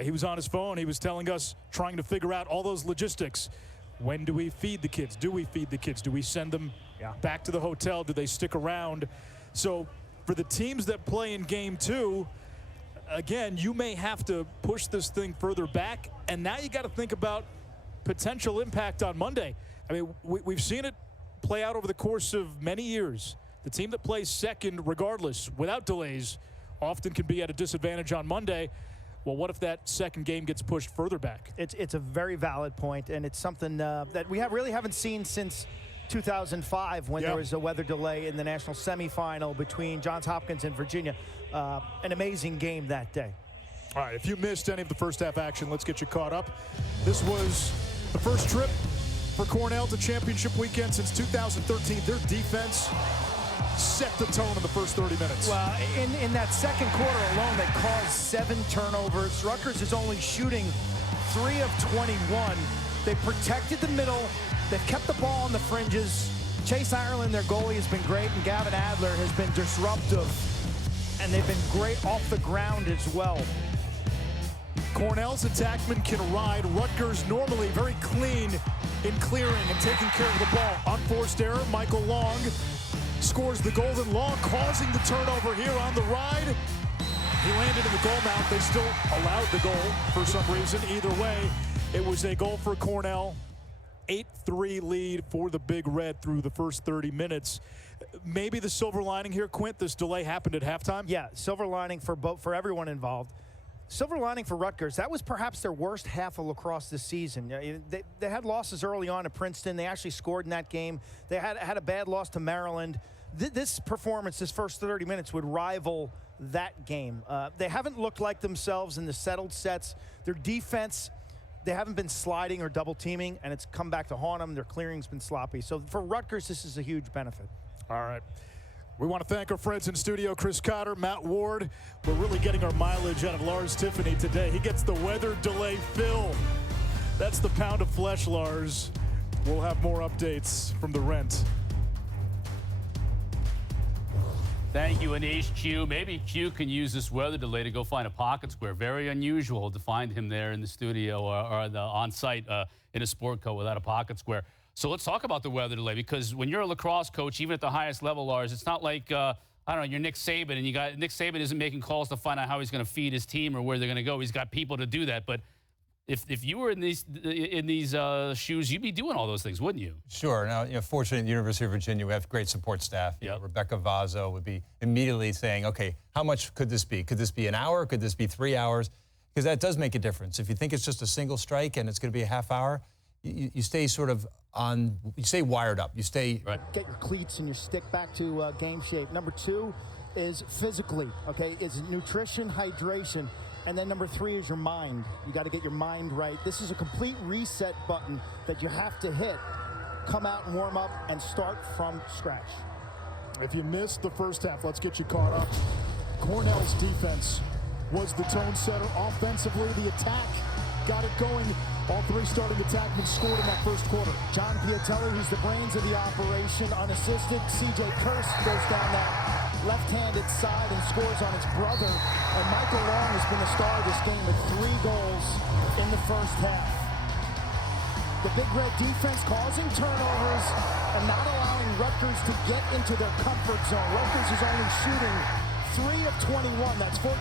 he was on his phone. He was telling us, trying to figure out all those logistics. When do we feed the kids? Do we feed the kids? Do we send them back to the hotel? Do they stick around? So for the teams that play in game 2, again, you may have to push this thing further back, and now you got to think about potential impact on Monday. I mean, we've seen it play out over the course of many years. The team that plays second, regardless, without delays, often can be at a disadvantage on Monday. Well, what if that second game gets pushed further back? It's a very valid point, and it's something that we really haven't seen since 2005 when there was a weather delay in the national semifinal between Johns Hopkins and Virginia. An amazing game that day. All right, if you missed any of the first half action, let's get you caught up. This was the first trip for Cornell to championship weekend since 2013. Their defense set the tone in the first 30 minutes. Well, in that second quarter alone, they caused 7 turnovers. Rutgers is only shooting 3 of 21. They protected the middle. They've kept the ball on the fringes. Chase Ireland, their goalie, has been great, and Gavin Adler has been disruptive. And they've been great off the ground as well. Cornell's attackmen can ride. Rutgers normally very clean in clearing and taking care of the ball. Unforced error, Michael Long scores the goal, and Long causing the turnover here on the ride. He landed in the goal mouth. They still allowed the goal for some reason. Either way, it was a goal for Cornell. 8-3 lead for the Big Red through the first 30 minutes. Maybe the silver lining here, Quint, this delay happened at halftime? Yeah, silver lining for everyone involved. Silver lining for Rutgers, that was perhaps their worst half of lacrosse this season. They had losses early on at Princeton. They actually scored in that game. They had a bad loss to Maryland. This performance, this first 30 minutes, would rival that game. They haven't looked like themselves in the settled sets. Their defense, they haven't been sliding or double teaming, and it's come back to haunt them. Their clearing's been sloppy. So for Rutgers, this is a huge benefit. All right. We want to thank our friends in studio, Chris Cotter, Matt Ward. We're really getting our mileage out of Lars Tiffany today. He gets the weather delay fill. That's the pound of flesh, Lars. We'll have more updates from the rent. Thank you, Anish. Q. Maybe Q can use this weather delay to go find a pocket square. Very unusual to find him there in the studio or on site in a sport coat without a pocket square. So let's talk about the weather delay, because when you're a lacrosse coach, even at the highest level, Lars, it's not like, I don't know, you're Nick Saban, and Nick Saban isn't making calls to find out how he's going to feed his team or where they're going to go. He's got people to do that. But if you were in these shoes, you'd be doing all those things, wouldn't you? Sure. Now, fortunately, at the University of Virginia, we have great support staff. You know, Rebecca Vazzo would be immediately saying, okay, how much could this be? Could this be an hour? Could this be 3 hours? Because that does make a difference. If you think it's just a single strike and it's going to be a half hour, you stay sort of you stay wired up. You stay right. Get your cleats and your stick back to game shape. Number 2 is physically, okay? Is nutrition, hydration. And then number 3 is your mind. You got to get your mind right. This is a complete reset button that you have to hit. Come out and warm up and start from scratch. If you missed the first half, let's get you caught up. Cornell's defense was the tone setter. Offensively, the attack got it going. All 3 starting attackmen scored in that first quarter. John Piatelli, who's the brains of the operation, unassisted. CJ Kirst goes down that left-handed side and scores on his brother. And Michael Long has been the star of this game with 3 goals in the first half. The Big Red defense causing turnovers and not allowing Rutgers to get into their comfort zone. Rutgers is only shooting 3 of 21. That's 14%.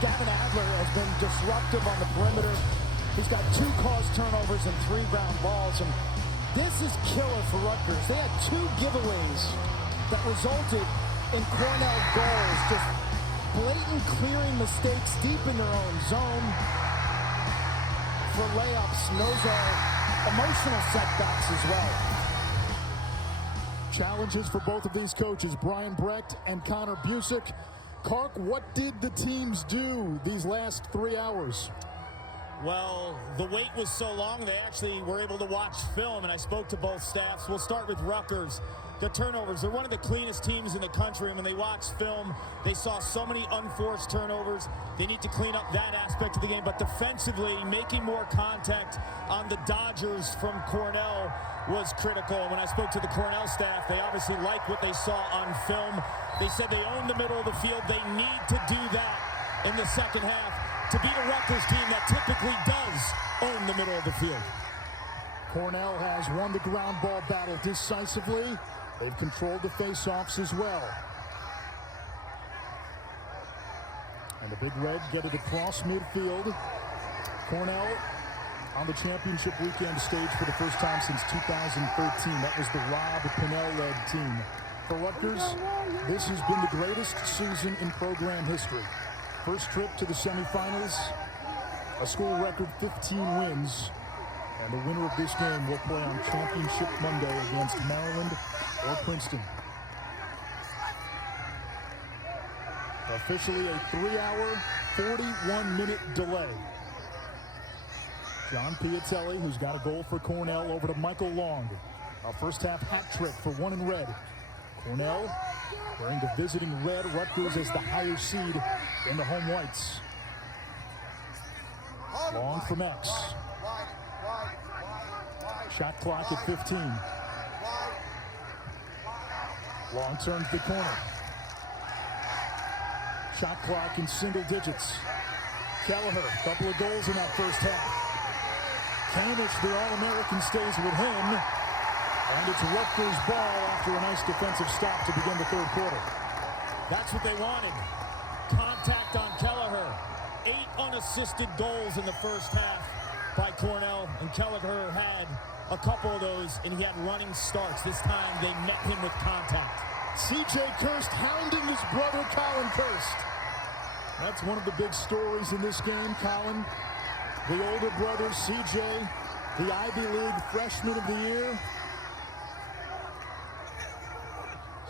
Gavin Adler has been disruptive on the perimeter. He's got 2 caused turnovers and 3 ground balls. And this is killer for Rutgers. They had 2 giveaways that resulted in Cornell goals. Just blatant clearing mistakes deep in their own zone for layups. And those are emotional setbacks as well. Challenges for both of these coaches, Brian Brecht and Conor Busick. Kark, what did the teams do these last 3 hours? Well, the wait was so long, they actually were able to watch film, and I spoke to both staffs. We'll start with Rutgers. The turnovers, they're one of the cleanest teams in the country, and when they watched film, they saw so many unforced turnovers. They need to clean up that aspect of the game, but defensively, making more contact on the Dodgers from Cornell was critical. And when I spoke to the Cornell staff, they obviously liked what they saw on film. They said they own the middle of the field. They need to do that in the second half to beat a Rutgers team that typically does own the middle of the field. Cornell has won the ground ball battle decisively. They've controlled the face-offs as well. And the Big Red get it across midfield. Cornell on the championship weekend stage for the first time since 2013. That was the Rob Pinnell-led team. For Rutgers, this has been the greatest season in program history. First trip to the semifinals, a school record 15 wins, and the winner of this game will play on Championship Monday against Maryland or Princeton. Officially a 3-hour, 41-minute delay. John Piatelli, who's got a goal for Cornell, over to Michael Long. A first-half hat trick for one in red. Cornell wearing the visiting red. Rutgers as the higher seed in the home whites. Long from X. Shot clock at 15. Long turns the corner. Shot clock in single digits. Gallagher, a couple of goals in that first half. Kamish, the All-American, stays with him. And it's Rutgers' ball after a nice defensive stop to begin the third quarter. That's what they wanted. Contact on Gallagher. 8 unassisted goals in the first half by Cornell. And Gallagher had a couple of those, and he had running starts. This time they met him with contact. CJ Kirst hounding his brother Colin Kirst. That's one of the big stories in this game, Colin. The older brother, CJ, the Ivy League Freshman of the Year.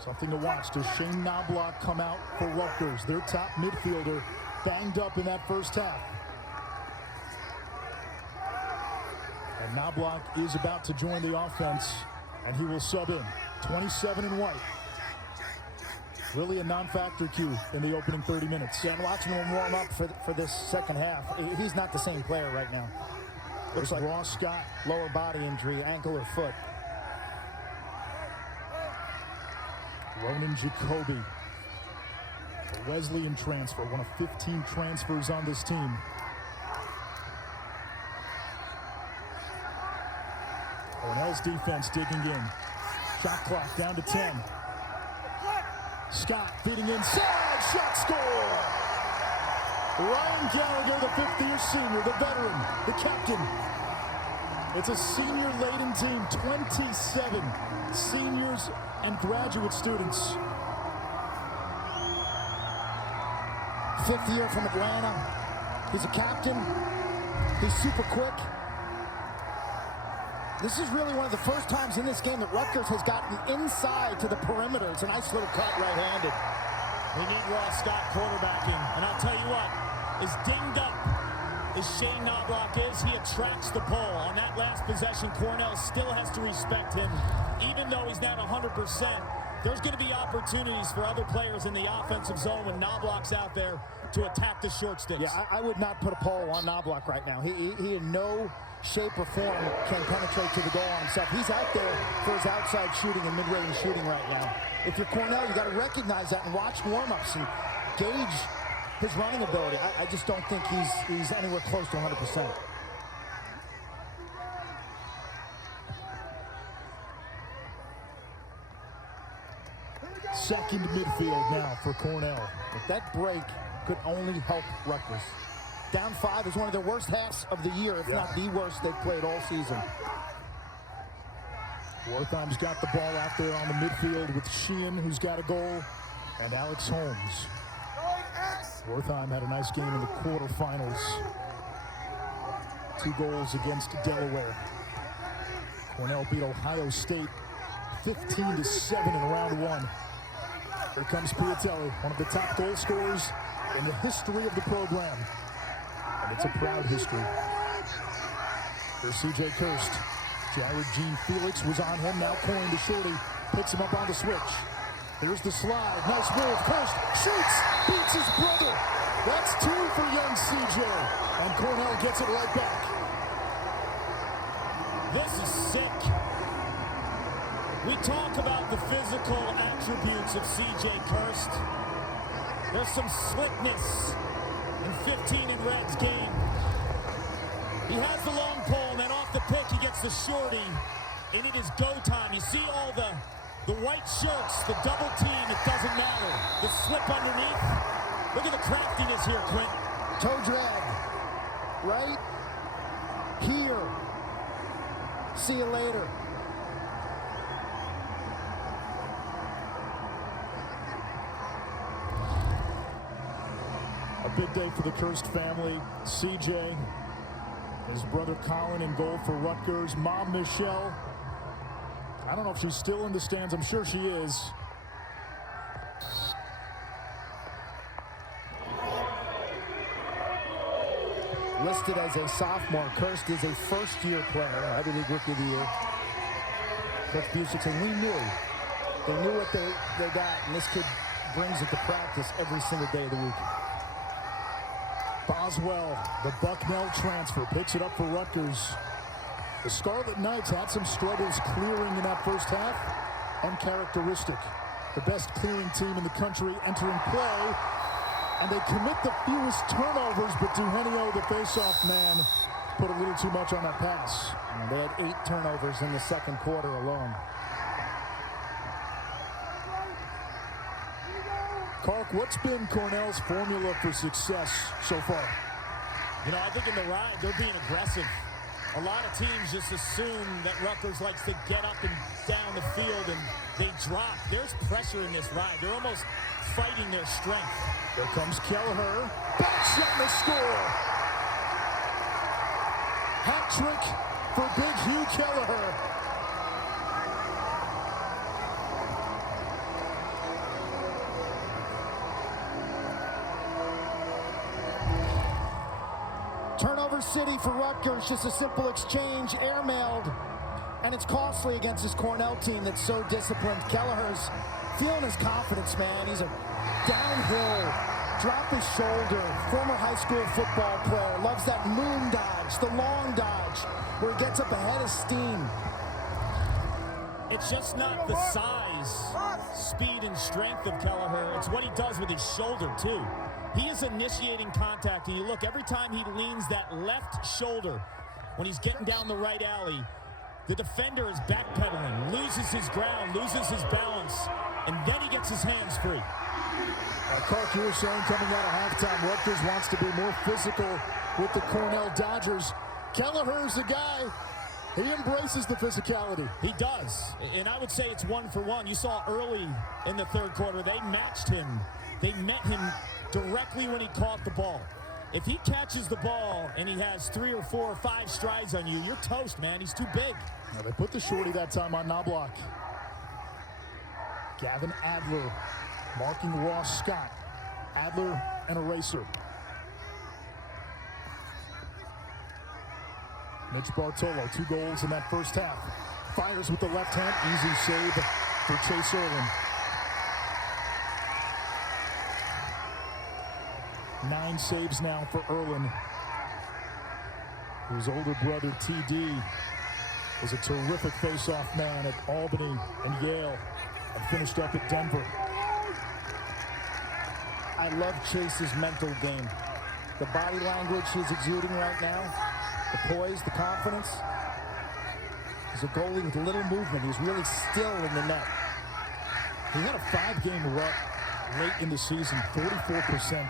Something to watch. Does Shane Knobloch come out for Rutgers? Their top midfielder banged up in that first half. And Knobloch is about to join the offense, and he will sub in. 27 in white. Really a non-factor cue in the opening 30 minutes. Yeah, I'm watching him warm up for this second half. He's not the same player right now. Looks like Ross Scott. Lower body injury, ankle or foot. Ronan Jacoby, a Wesleyan transfer, one of 15 transfers on this team. Cornell's defense digging in. Shot clock down to 10. Scott feeding inside, shot score! Ryan Gallagher, the fifth-year senior, the veteran, the captain. It's a senior-laden team, 27 seniors and graduate students. Fifth year from Atlanta. He's a captain. He's super quick. This is really one of the first times in this game that Rutgers has gotten inside to the perimeter. It's a nice little cut right-handed. We need Ross Scott quarterbacking. And I'll tell you what, as dinged up as Shane Knobloch is, he attracts the ball. On that last possession, Cornell still has to respect him. Even though he's not 100%, there's going to be opportunities for other players in the offensive zone when Knobloch's out there to attack the short sticks. Yeah, I would not put a poll on Knobloch right now. He in no shape or form can penetrate to the goal on himself. He's out there for his outside shooting and mid-range shooting right now. If you're Cornell, you got to recognize that and watch warm-ups and gauge his running ability. I just don't think he's anywhere close to 100%. Second midfield now for Cornell. But that break could only help Rutgers. Down 5 is one of the worst halves of the year, if not the worst they've played all season. Wertheim's got the ball out there on the midfield with Sheehan, who's got a goal, and Alex Holmes. Wertheim had a nice game in the quarterfinals. 2 goals against Delaware. Cornell beat Ohio State 15-7 in round 1. Here comes Piatelli, one of the top goal scorers in the history of the program. And it's a proud history. Here's C.J. Kirst. Jared Jean Felix was on him, now Coyne to Shorty. Picks him up on the switch. Here's the slide. Nice move. Kirst shoots. Beats his brother. That's 2 for young C.J. And Cornell gets it right back. This is sick. We talk about the physical attributes of C.J. Kirst. There's some slickness in 15 in Red's game. He has the long pole, and then off the pick, he gets the shorty, and it is go time. You see all the white shirts, the double team, it doesn't matter. The slip underneath. Look at the craftiness here, Quint. Toe drag. Right here. See you later. A big day for the Kirst family. CJ, his brother Colin in goal for Rutgers. Mom Michelle, I don't know if she's still in the stands. I'm sure she is. Listed as a sophomore, Kirst is a first-year player, Ivy League Rookie of the Year. Coach Busick said, we knew. They knew what they got, and this kid brings it to practice every single day of the week. Boswell, the Bucknell transfer, picks it up for Rutgers. The Scarlet Knights had some struggles clearing in that first half. Uncharacteristic. The best clearing team in the country entering play. And they commit the fewest turnovers, but Duhenio, the face-off man, put a little too much on that pass. And they had 8 turnovers in the second quarter alone. Kark, what's been Cornell's formula for success so far? You know, I think in the ride, they're being aggressive. A lot of teams just assume that Rutgers likes to get up and down the field, and they drop. There's pressure in this ride. They're almost fighting their strength. Here comes Gallagher. Back shot to score. Hat trick for big Hugh Gallagher. Turnover city for Rutgers, just a simple exchange, airmailed, and it's costly against this Cornell team that's so disciplined. Kelleher's feeling his confidence, man. He's a downhill, drop his shoulder, former high school football player, loves that moon dodge, the long dodge, where he gets up ahead of steam. It's just not the size, speed, and strength of Gallagher. It's what he does with his shoulder, too. He is initiating contact, and you look, every time he leans that left shoulder, when he's getting down the right alley, the defender is backpedaling, loses his ground, loses his balance, and then he gets his hands free. Kark, you were saying coming out of halftime, Rutgers wants to be more physical with the Cornell Dodgers. Kelleher's the guy. He embraces the physicality. He does, and I would say it's 1-for-1. You saw early in the third quarter, they matched him. They met him directly when he caught the ball. If he catches the ball and he has 3 or 4 or 5 strides on you, you're toast, man. He's too big. Now they put the shorty that time on Knobloch. Gavin Adler marking Ross Scott. Adler an eraser. Mitch Bartolo, 2 goals in that first half. Fires with the left hand. Easy save for Chase Erlin. 9 saves now for Erlin. His older brother, TD, was a terrific face-off man at Albany and Yale and finished up at Denver. I love Chase's mental game. The body language he's exuding right now, the poise, the confidence. He's a goalie with little movement. He's really still in the net. He had a 5-game rut late in the season, 44% in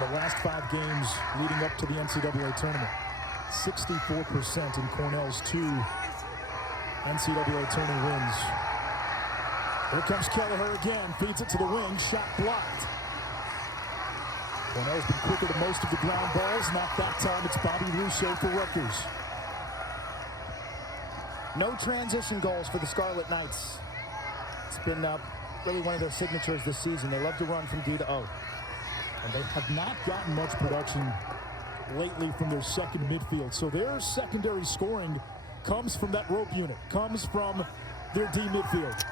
the last 5 games leading up to the NCAA tournament. 64% in Cornell's 2 NCAA tournament wins. Here comes Gallagher again, feeds it to the wing, shot blocked. Cornell's been quicker to most of the ground balls. Not that time, it's Bobby Russo for Rutgers. No transition goals for the Scarlet Knights. It's been really one of their signatures this season. They love to run from D to O. And they have not gotten much production lately from their second midfield. So their secondary scoring comes from that rope unit, comes from their D midfield.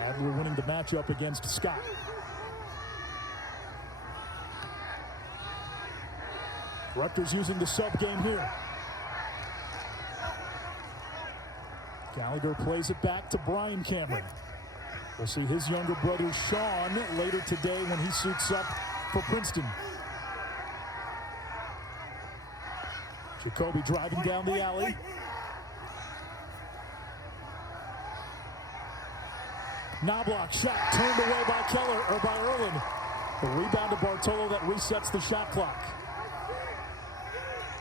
Adler winning the matchup against Scott. Rutgers using the sub game here. Gallagher plays it back to Brian Cameron. We'll see his younger brother Sean later today when he suits up for Princeton. Jacoby driving down the alley. Knobloch shot turned away by by Erlin. The rebound to Bartolo that resets the shot clock.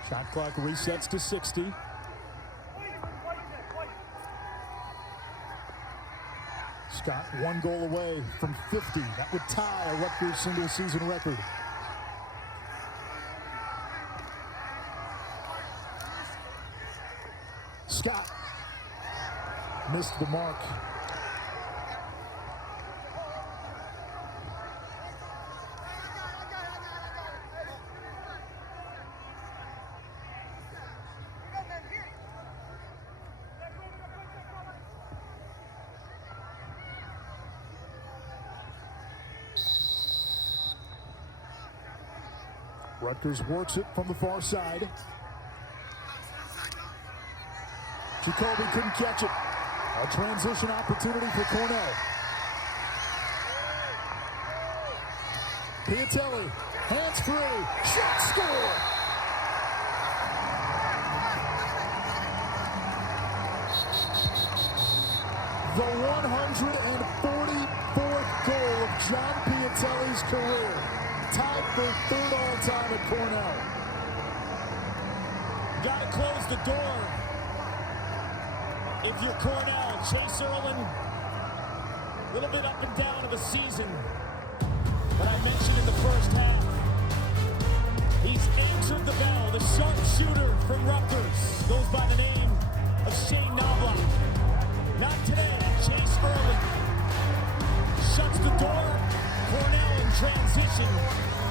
Shot clock resets to 60. Scott 1 goal away from 50. That would tie a Rutgers single season record. Scott missed the mark. Rutgers works it from the far side. Jacoby couldn't catch it. A transition opportunity for Cornell. Piatelli, hands free, shot score! The 144th goal of John Piatelli's career. Tied for 3rd all-time at Cornell. Got to close the door. If you're Cornell, Chase Erlin, a little bit up and down of a season. But I mentioned in the first half, he's answered the bell. The sharpshooter from Rutgers goes by the name of Shane Knobloch. Not today, Chase Erlin shuts the door. Cornell in transition,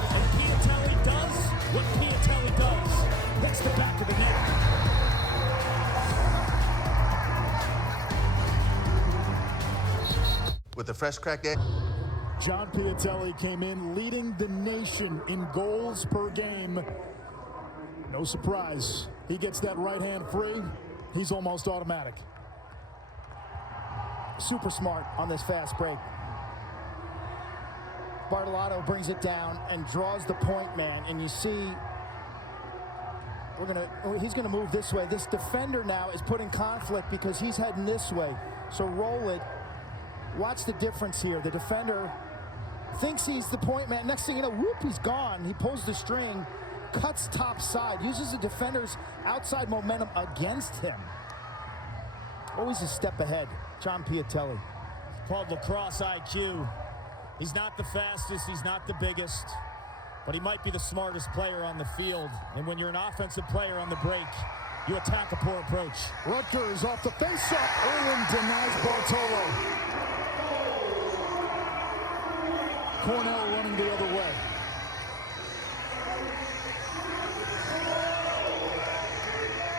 and Piatelli does what Piatelli does. Hits the back of the net. With the fresh cracked egg. John Piatelli came in leading the nation in goals per game. No surprise. He gets that right hand free. He's almost automatic. Super smart on this fast break. Bartolotto brings it down and draws the point man, and you see he's gonna move this way. This defender now is put in conflict because he's heading this way. So roll it. Watch the difference here. The defender thinks he's the point man. Next thing you know, whoop, he's gone. He pulls the string, cuts top side, uses the defender's outside momentum against him. Always a step ahead, John Piatelli. called Lacrosse IQ. He's not the fastest, he's not the biggest, but he might be the smartest player on the field. And when you're an offensive player on the break, you attack a poor approach. Rutgers off the face-off. Erwin denies Bartolo. Cornell running the other way.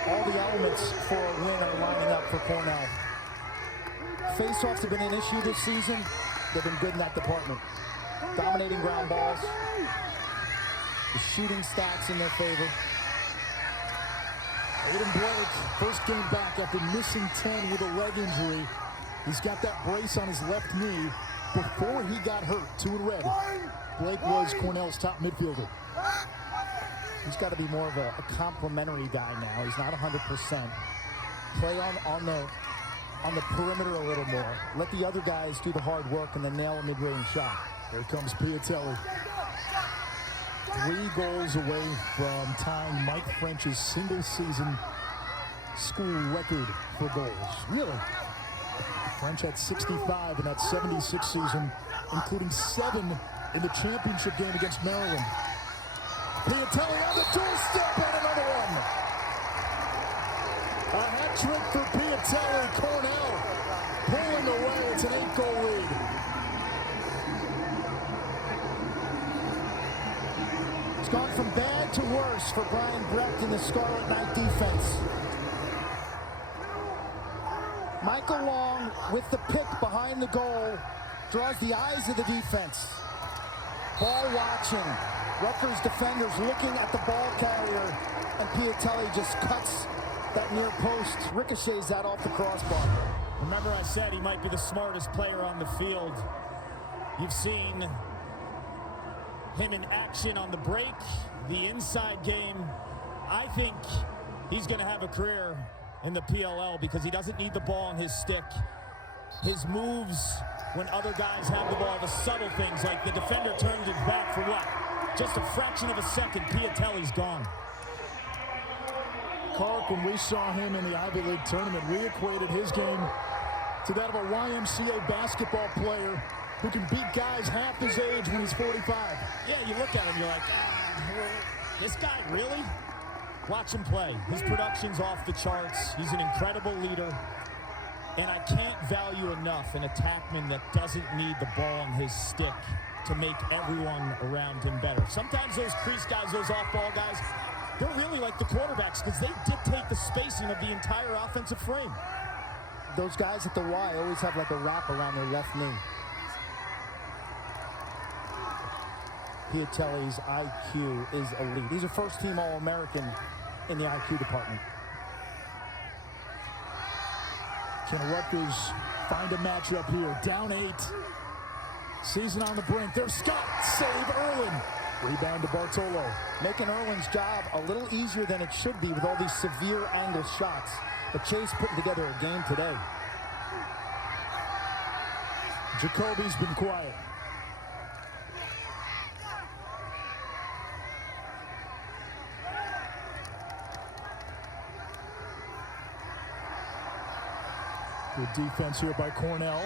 All the elements for a win are lining up for Cornell. Face-offs have been an issue this season. They've been good in that department. Dominating ground balls. The shooting stats in their favor. Aiden Blake, first game back after missing 10 with a leg injury. He's got that brace on his left knee before he got hurt. 2 in red. Blake was Cornell's top midfielder. He's got to be more of a complimentary guy now. He's not 100%. Play on the perimeter a little more. Let the other guys do the hard work and then nail a mid-range shot. Here comes Piatelli. 3 goals away from tying Mike French's single-season school record for goals. Really? French had 65 in that 76 season, including 7 in the championship game against Maryland. Piatelli on the doorstep and another one. A hat trick for Piatelli. Cornell pulling away. It's an 8-goal lead. It's gone from bad to worse for Brian Brecht in the Scarlet Knight defense. Michael Long with the pick behind the goal draws the eyes of the defense. Ball watching. Rutgers defenders looking at the ball carrier, and Piatelli just cuts that near post, ricochets that off the crossbar. Remember I said he might be the smartest player on the field. You've seen him in action on the break, the inside game. I think he's going to have a career in the PLL because he doesn't need the ball on his stick. His moves when other guys have the ball, the subtle things like the defender turns his back for what? Just a fraction of a second, Piatelli's gone. Clark, when we saw him in the Ivy League tournament, we equated his game to that of a YMCA basketball player who can beat guys half his age when he's 45. Yeah, you look at him, you're like, this guy, really? Watch him play. His production's off the charts. He's an incredible leader. And I can't value enough an attackman that doesn't need the ball on his stick to make everyone around him better. Sometimes those crease guys, those off-ball guys, they're really like the quarterbacks because they dictate the spacing of the entire offensive frame. Those guys at the Y always have like a wrap around their left knee. Piatelli's IQ is elite. He's a first-team All-American in the IQ department. Can Rutgers find a matchup here? Down 8. Season on the brink. There's Scott. Save Erwin. Rebound to Bartolo. Making Erwin's job a little easier than it should be with all these severe angle shots. But Chase putting together a game today. Jacoby's been quiet. Good defense here by Cornell.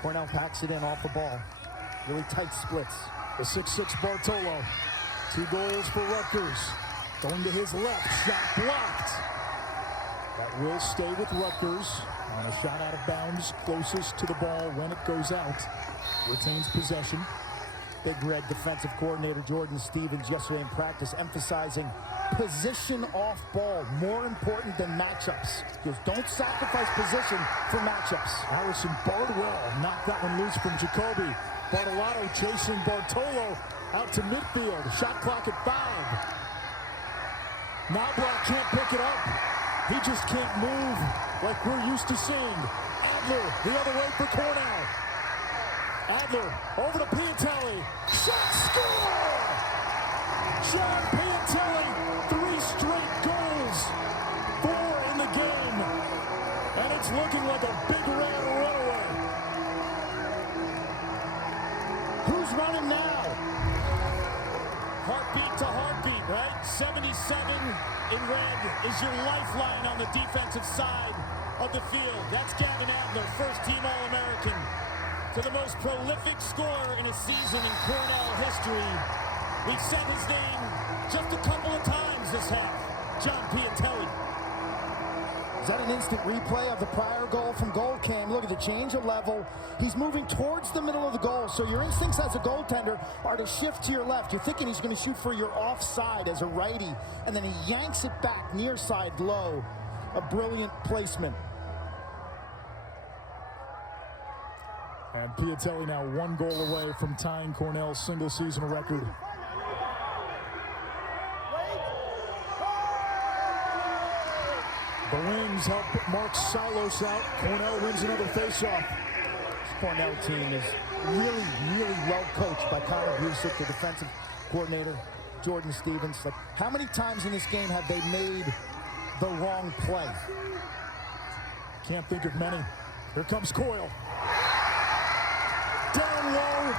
Cornell packs it in off the ball. Really tight splits. The 6'6" Bartolo. 2 goals for Rutgers. Going to his left. Shot blocked. That will stay with Rutgers. On a shot out of bounds. Closest to the ball when it goes out. Retains possession. Big Red defensive coordinator Jordan Stevens yesterday in practice emphasizing position off ball, more important than matchups. He goes, don't sacrifice position for matchups. Harrison Bardwell knocked that one loose from Jacoby. Bartolotto chasing Bartolo out to midfield. Shot clock at 5. Knobloch can't pick it up. He just can't move like we're used to seeing. Adler the other way for Cornell. Adler over to Piatelli. Shot, score! John Piatelli, 3 straight goals. 4 in the game. And it's looking like a Big Red runaway. Who's running now? Heartbeat to heartbeat, right? 77 in red is your lifeline on the defensive side. of the field. That's Gavin Adler, first-team All-American, to the most prolific scorer in a season in Cornell history. We've said his name just a couple of times this half, John Piatelli. Is that an instant replay of the prior goal from goal cam? Look at the change of level. He's moving towards the middle of the goal, so your instincts as a goaltender are to shift to your left. You're thinking he's going to shoot for your offside as a righty, and then he yanks it back near side low. A brilliant placement. And Piatelli now 1 goal away from tying Cornell's single-season record. The wings help Mark Silos out. Cornell wins another faceoff. This Cornell team is really, really well coached by Conor Busick, the defensive coordinator, Jordan Stevens. Like, how many times in this game have they made the wrong play? Can't think of many. Here comes Coyle. Down low,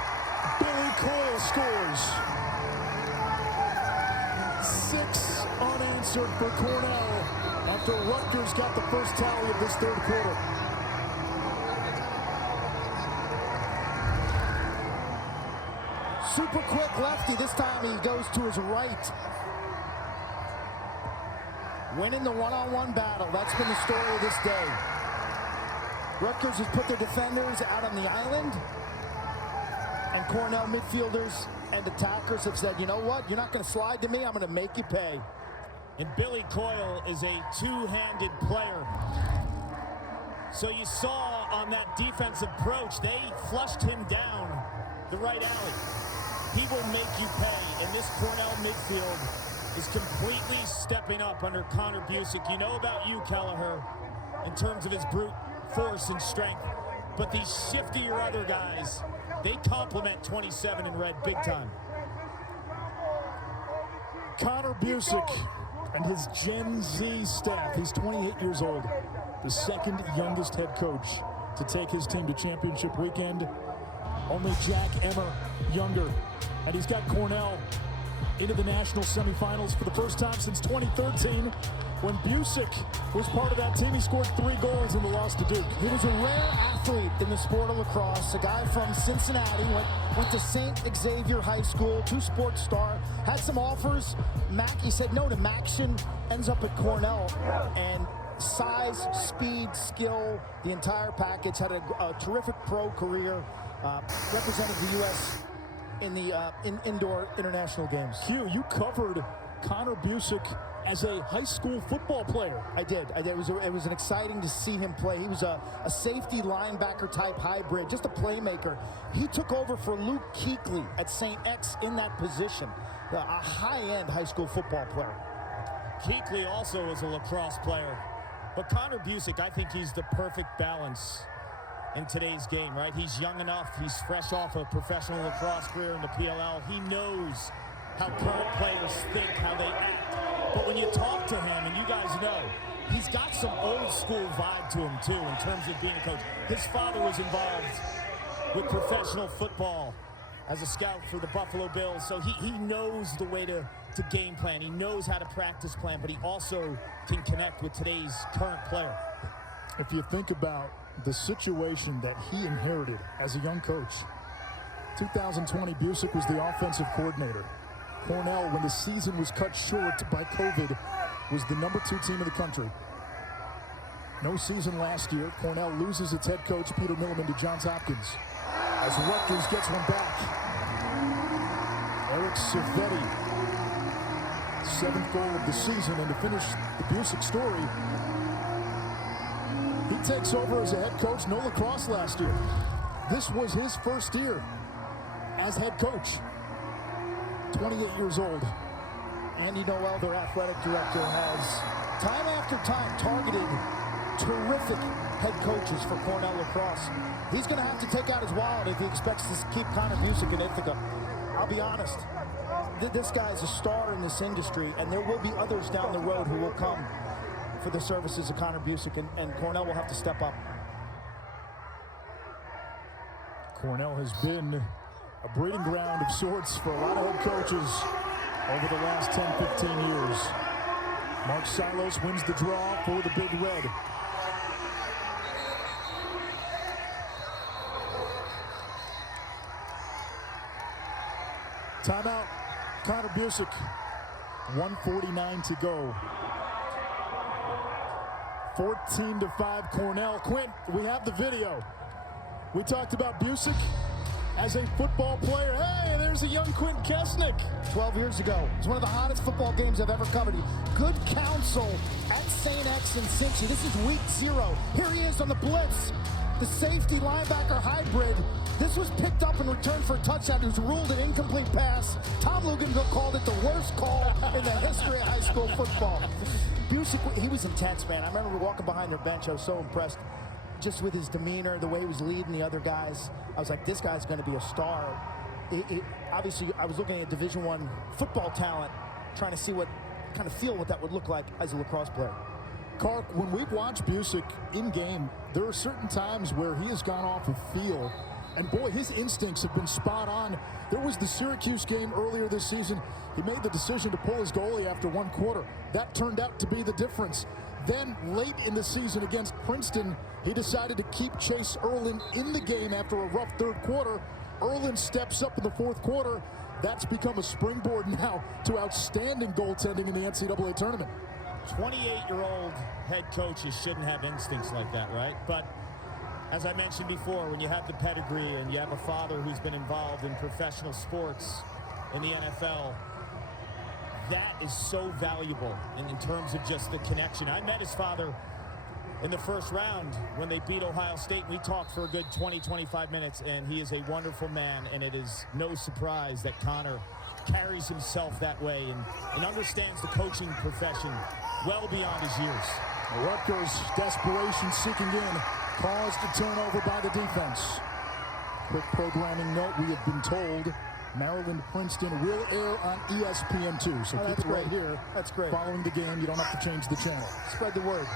Billy Coyle scores. 6 unanswered for Cornell after Rutgers got the first tally of this third quarter. Super quick lefty. This time he goes to his right. Winning the one-on-one battle. That's been the story of this day. Rutgers has put their defenders out on the island, and Cornell midfielders and attackers have said, you know what, you're not going to slide to me, I'm going to make you pay. And Billy Coyle is a two-handed player. So you saw on that defensive approach, they flushed him down the right alley. He will make you pay, and this Cornell midfield is completely stepping up under Conor Busick. You know about you, Gallagher, in terms of his brute force and strength, but these shiftier other guys, they complement 27 in red big time. Conor Busick and his Gen Z staff. He's 28 years old, the second youngest head coach to take his team to championship weekend. Only Jack Emmer younger, and he's got Cornell into the national semifinals for the first time since 2013. When Busick was part of that team, he scored 3 goals in the loss to Duke. He was a rare athlete in the sport of lacrosse. A guy from Cincinnati, went to St. Xavier High School, 2-sport star, had some offers. He said no to Maction, ends up at Cornell, and size, speed, skill, the entire package. Had a terrific pro career, represented the U.S. in the indoor international games. Hugh, you covered Conor Busick as a high school football player. I did. It was exciting to see him play. He was a safety linebacker type hybrid, just a playmaker. He took over for Luke Kuechly at St. X in that position. A high-end high school football player. Kuechly also was a lacrosse player. But Conor Busick, I think he's the perfect balance in today's game, right? He's young enough. He's fresh off a professional lacrosse career in the PLL. He knows how current players think, how they act. But when you talk to him, and you guys know, he's got some old school vibe to him too in terms of being a coach. His father was involved with professional football as a scout for the Buffalo Bills, so he knows the way to game plan. He knows how to practice plan, but he also can connect with today's current player. If you think about the situation that he inherited as a young coach, 2020, Busick was the offensive coordinator. Cornell, when the season was cut short by COVID, was the #2 team in the country. No season last year. Cornell loses its head coach, Peter Milliman, to Johns Hopkins. As Rutgers gets one back. Eric Savetti, 7th goal of the season, and to finish the Busick story, he takes over as a head coach. No lacrosse last year. This was his first year as head coach. 28 years old. Andy Noel, their athletic director, has time after time targeted terrific head coaches for Cornell lacrosse. He's going to have to take out his wallet if he expects to keep Conor Busick in Ithaca. I'll be honest, this guy's a star in this industry, and there will be others down the road who will come for the services of Conor Busick, and Cornell will have to step up. Cornell has been a breeding ground of sorts for a lot of head coaches over the last 10-15 years. Mark Silos wins the draw for the Big Red. Timeout. Conor Busick. 1:49 to go. 14-5 Cornell. Quint, we have the video. We talked about Busick as a football player. Hey, there's a young Quint Kesnick. 12 years ago. It's one of the hottest football games I've ever covered. Good counsel at St. X in Cincy. This is week 0. Here he is on the blitz. The safety linebacker hybrid. This was picked up and returned for a touchdown. It was ruled an incomplete pass. Tom Luganville called it the worst call in the history of high school football. Busick, he was intense, man. I remember walking behind their bench. I was so impressed just with his demeanor, the way he was leading the other guys. I was like, this guy's going to be a star. Obviously, I was looking at Division I football talent, trying to see what kind of feel what that would look like as a lacrosse player. Kark, when we watch Busick in game, there are certain times where he has gone off of feel. And boy, his instincts have been spot on. There was the Syracuse game earlier this season. He made the decision to pull his goalie after 1 quarter. That turned out to be the difference. Then late in the season against Princeton, he decided to keep Chase Erlin in the game after a rough 3rd quarter. Erlin steps up in the 4th quarter. That's become a springboard now to outstanding goaltending in the NCAA tournament. 28-year-old head coaches shouldn't have instincts like that, right? But as I mentioned before, when you have the pedigree and you have a father who's been involved in professional sports in the NFL, that is so valuable in terms of just the connection. I met his father in the 1st round when they beat Ohio State. We talked for a good 20-25 minutes, and he is a wonderful man, and it is no surprise that Conor carries himself that way and understands the coaching profession well beyond his years. Rutgers desperation seeking in, caused a turnover by the defense. Quick programming note, we have been told Maryland-Princeton will air on ESPN2, so keep it right here. That's great. Following the game, you don't have to change the channel. Spread the word.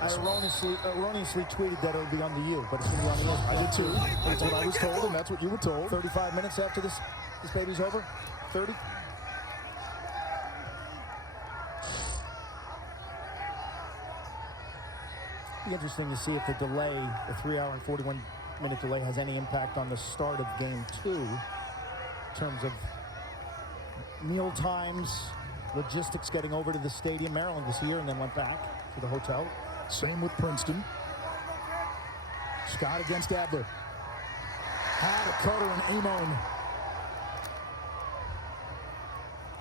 I erroneously tweeted that it'll be on the U, but it's going to be on the ESPN. I did too. That's what I was told, and that's what you were told. 35 minutes after this baby's over? 30? It'll be interesting to see if the delay, the 3-hour and 41-minute delay, has any impact on the start of game 2 in terms of meal times, logistics getting over to the stadium. Maryland was here and then went back to the hotel. Same with Princeton. Scott against Adler. Had a cutter and Amon.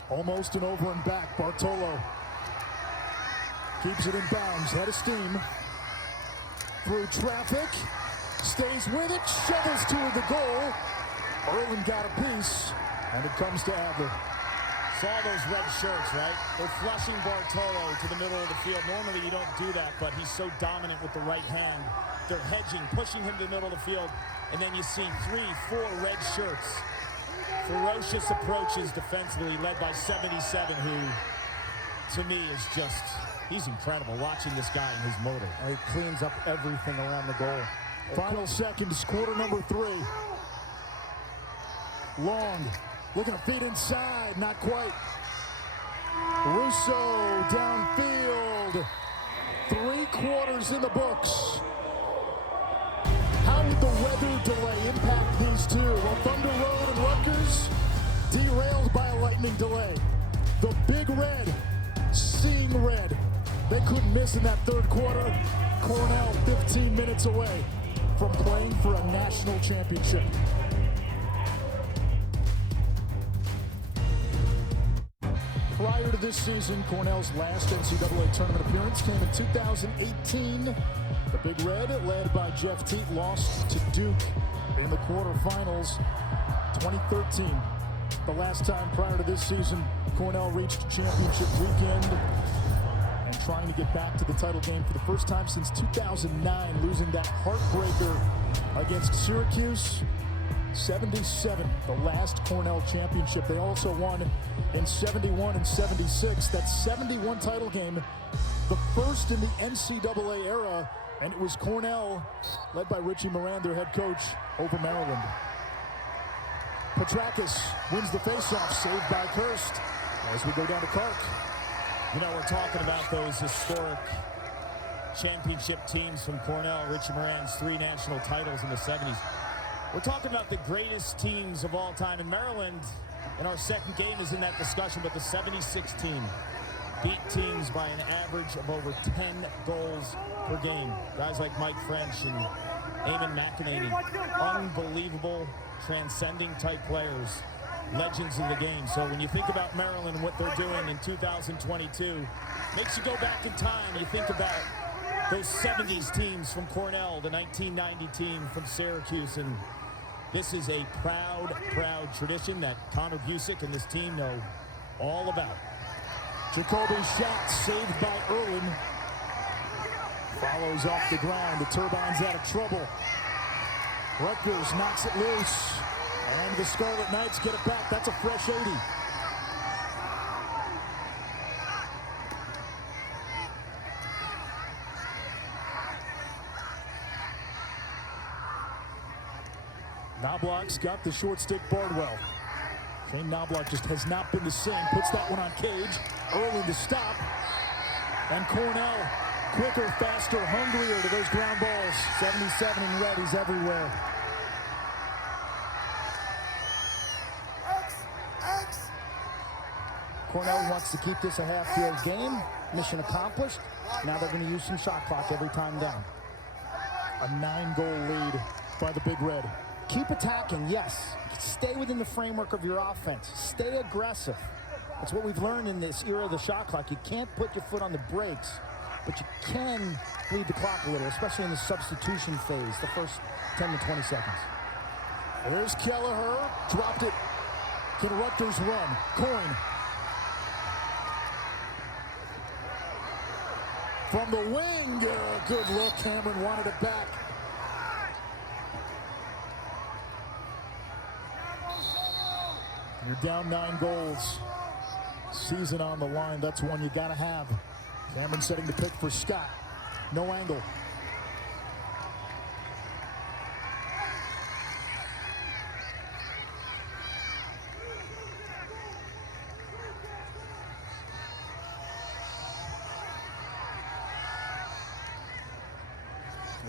Almost an over and back. Bartolo keeps it in bounds. Head of steam. Through traffic. Stays with it. Shovels toward the goal. Erlin got a piece. And it comes to Adler. Saw those red shirts, right? They're flushing Bartolo to the middle of the field. Normally you don't do that, but he's so dominant with the right hand. They're hedging, pushing him to the middle of the field, and then you see 3, 4 red shirts. Ferocious approaches defensively, led by 77, who, to me, is just, he's incredible watching this guy and his motor. He cleans up everything around the goal. Final seconds, quarter number 3. Long. Looking to feed inside, not quite. Russo downfield. 3 quarters in the books. How would the weather delay impact these two? Well, Thunder Road and Rutgers derailed by a lightning delay. The Big Red, seeing red. They couldn't miss in that 3rd quarter. Cornell 15 minutes away from playing for a national championship. Prior to this season, Cornell's last NCAA tournament appearance came in 2018. The Big Red, led by Jeff Teat, lost to Duke in the quarterfinals 2013. The last time prior to this season, Cornell reached championship weekend and trying to get back to the title game for the first time since 2009, losing that heartbreaker against Syracuse. 77, the last Cornell championship. They also won in 71 and 76. That 71 title game, the first in the NCAA era, and it was Cornell, led by Richie Moran, their head coach, over Maryland. Petrakis wins the faceoff, saved by Kirst, as we go down to Kark. You know, we're talking about those historic championship teams from Cornell. Richie Moran's 3 national titles in the 70s. We're talking about the greatest teams of all time, and Maryland in our second game is in that discussion, but the 76 team beat teams by an average of over 10 goals per game. Guys like Mike French and Eamon McEnany, unbelievable, transcending type players, legends in the game. So when you think about Maryland and what they're doing in 2022, makes you go back in time. You think about those 70s teams from Cornell, the 1990 team from Syracuse, and this is a proud, proud tradition that Conor Busick and this team know all about. Jacoby's shot saved by Erlin. Follows off the ground. The Turbines out of trouble. Rutgers knocks it loose. And the Scarlet Knights get it back. That's a fresh 80. Knobloch's got the short stick Bardwell. Shane Knobloch just has not been the same. Puts that one on Cage. Erlin to stop. And Cornell, quicker, faster, hungrier to those ground balls. 77 in red, he's everywhere. Cornell wants to keep this a half-field game. Mission accomplished. Now they're going to use some shot clock every time down. A 9-goal lead by the Big Red. Keep attacking, yes. Stay within the framework of your offense. Stay aggressive. That's what we've learned in this era of the shot clock. You can't put your foot on the brakes, but you can bleed the clock a little, especially in the substitution phase, the first 10 to 20 seconds. There's Gallagher. Dropped it. Can Rutgers run? Coin. From the wing. Good look. Cameron wanted it back. You're down 9 goals. Season on the line. That's one you got to have. Cameron setting the pick for Scott. No angle.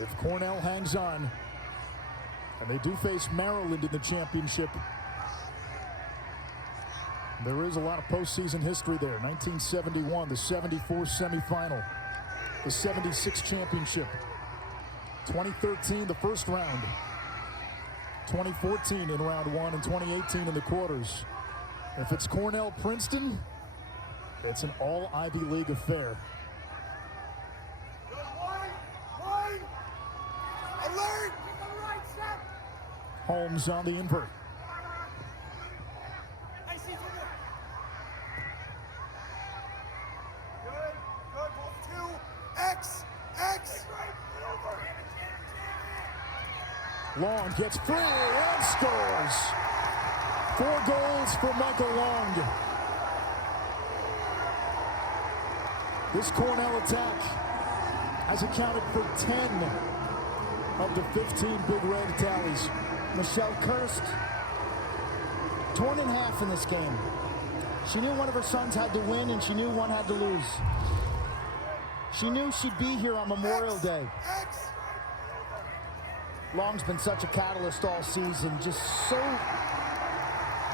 If Cornell hangs on, and they do face Maryland in the championship, there is a lot of postseason history there. 1971, the 74 semifinal, the 76 championship, 2013, the first round, 2014 in round 1, and 2018 in the quarters. If it's Cornell-Princeton, it's an all Ivy League affair. Holmes on the invert. Long gets free and scores. 4 goals for Michael Long. This Cornell attack has accounted for 10 of the 15 Big Red tallies. Michelle Kirst, torn in half in this game. She knew one of her sons had to win, and she knew one had to lose. She knew she'd be here on Memorial Day. Long's been such a catalyst all season, just so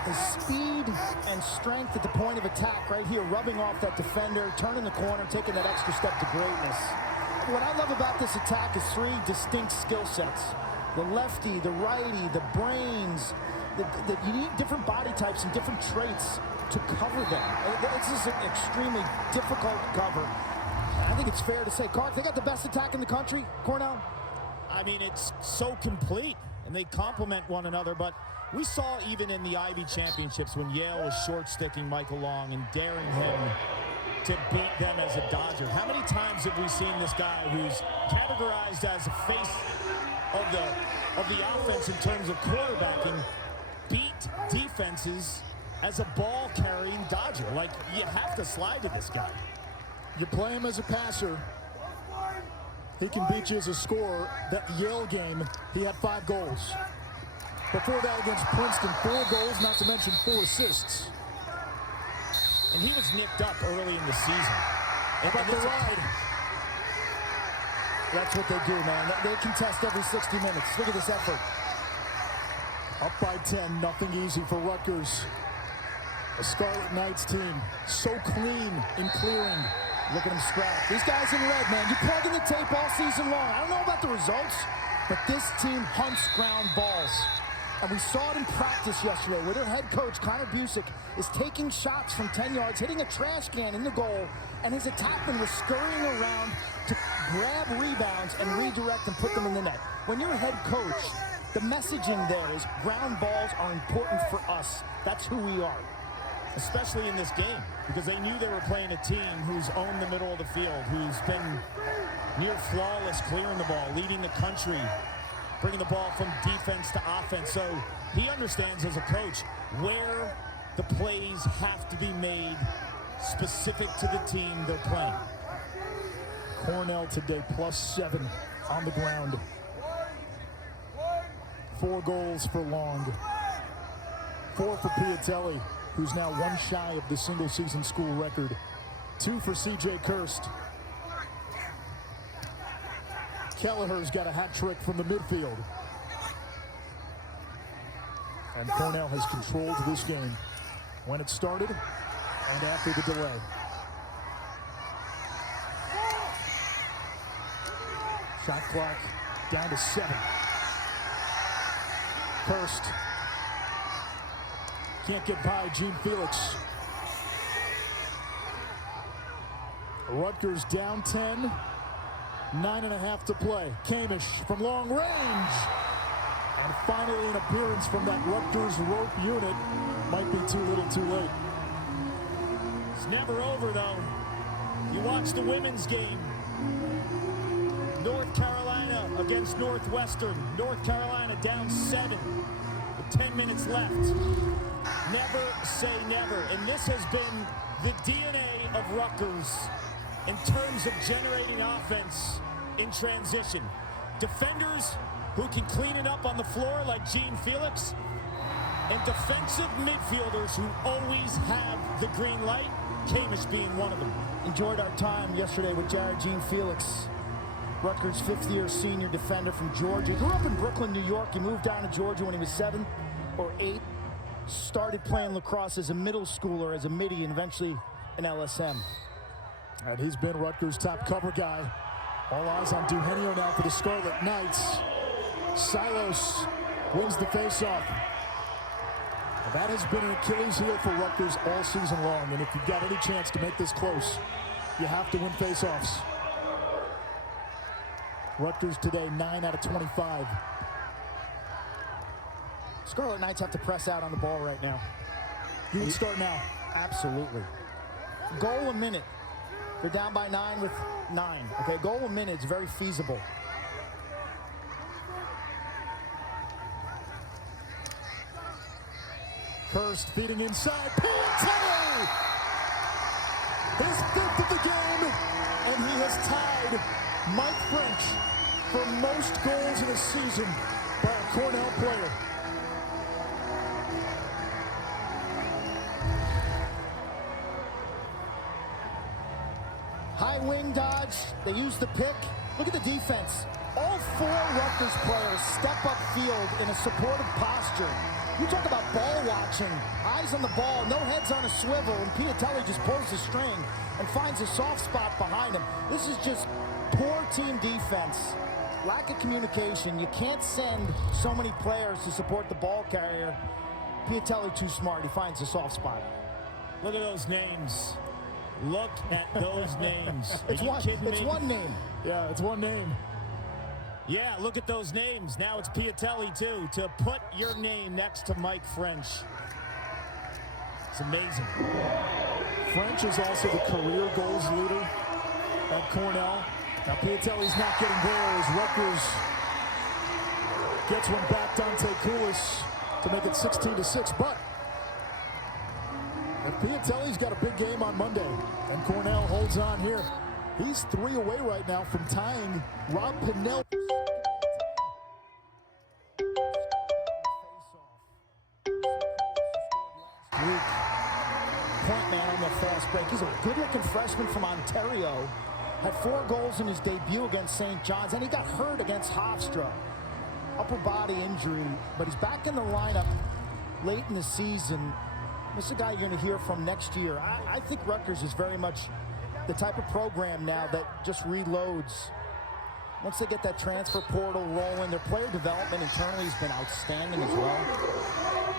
his speed and strength at the point of attack right here, rubbing off that defender, turning the corner, taking that extra step to greatness. What I love about this attack is 3 distinct skill sets. The lefty, the righty, the brains. You need different body types and different traits to cover them. It's just an extremely difficult cover. I think it's fair to say, Clark, they got the best attack in the country, Cornell? I mean, it's so complete, and they complement one another, but we saw even in the Ivy Championships when Yale was short-sticking Michael Long and daring him to beat them as a Dodger. How many times have we seen this guy who's categorized as a face of the offense in terms of quarterbacking beat defenses as a ball-carrying Dodger? Like, you have to slide to this guy. You play him as a passer, he can beat you as a scorer. That Yale game, he had 5 goals. Before that against Princeton, 4 goals, not to mention 4 assists. And he was nicked up early in the season. How about the ride? That's what they do, man. They contest every 60 minutes. Look at this effort. Up by 10, nothing easy for Rutgers. The Scarlet Knights team, so clean in clearing. Look at them scrap. These guys in red, man, you plug in the tape all season long. I don't know about the results, but this team hunts ground balls. And we saw it in practice yesterday where their head coach, Conor Busick, is taking shots from 10 yards, hitting a trash can in the goal, and his attackmen were scurrying around to grab rebounds and redirect and put them in the net. When you're a head coach, the messaging there is ground balls are important for us. That's who we are. Especially in this game, because they knew they were playing a team who's owned the middle of the field, who's been near flawless clearing the ball, leading the country, bringing the ball from defense to offense. So he understands as a coach where the plays have to be made specific to the team they're playing. Cornell today +7 on the ground. 4 goals for Long. 4 for Piatelli, who's now 1 shy of the single-season school record. 2 for C.J. Kirst. Gallagher's got a hat trick from the midfield. And Cornell has controlled this game when it started and after the delay. Shot clock down to 7. Kirst can't get by Gene Felix. Rutgers down 10. 9.5 to play. Kamish from long range. And finally an appearance from that Rutgers rope unit. Might be too little too late. It's never over, though. You watch the women's game. North Carolina against Northwestern. North Carolina down 7 with 10 minutes left. Never say never. And this has been the DNA of Rutgers in terms of generating offense in transition. Defenders who can clean it up on the floor like Gene Felix, and defensive midfielders who always have the green light, Kamish being one of them. Enjoyed our time yesterday with Jared Gene Felix, Rutgers' 5th-year senior defender from Georgia. Grew up in Brooklyn, New York. He moved down to Georgia when he was 7 or 8. Started playing lacrosse as a middle schooler, as a middie, and eventually an LSM. And he's been Rutgers' top cover guy. All eyes on Duhenio now for the Scarlet Knights. Silos wins the faceoff. And that has been an Achilles heel for Rutgers all season long. And if you've got any chance to make this close, you have to win faceoffs. Rutgers today, 9 out of 25. Scarlet Knights have to press out on the ball right now. You would start now. Absolutely. Goal a minute. They're down by 9 with 9. Okay, goal a minute is very feasible. Kirst feeding inside. Piatelli! His 5th of the game, and he has tied Mike French for most goals in a season by a Cornell player. High wing dodge. They use the pick. Look at the defense. All 4 Rutgers players step up field in a supportive posture. You talk about ball watching. Eyes on the ball, no heads on a swivel, and Piatelli just pulls the string and finds a soft spot behind him. This is just poor team defense. Lack of communication. You can't send so many players to support the ball carrier. Piatelli too smart. He finds a soft spot. Look at those names. Look at those names. It's one name. Yeah, it's one name. Yeah, look at those names. Now it's Piatelli, too, to put your name next to Mike French. It's amazing. French is also the career goals leader at Cornell. Now Piatelli's not getting there as Rutgers gets one back. Dante Koulis to make it 16-6, but Piatelli's got a big game on Monday, and Cornell holds on here. He's 3 away right now from tying Rob Pinnell. Point man on the fast break. He's a good-looking freshman from Ontario. Had 4 goals in his debut against St. John's, and he got hurt against Hofstra. upper body injury, but he's back in the lineup late in the season. This is a guy you're going to hear from next year. I think Rutgers is very much the type of program now that just reloads. Once they get that transfer portal rolling, their player development internally has been outstanding as well.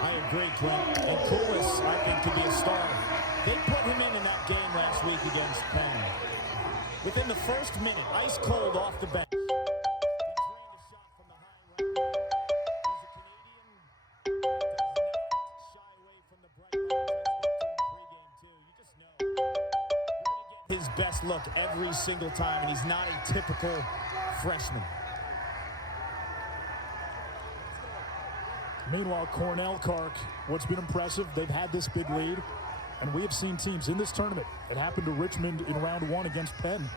I agree, Clint. And Koulis, I think, could be a starter. They put him in that game last week against Penn. Within the first minute, ice cold off the bench. His best look every single time, and he's not a typical freshman. Meanwhile, Cornell, Kark, what's been impressive, they've had this big lead, and we have seen teams in this tournament. It happened to Richmond in round 1 against Penn.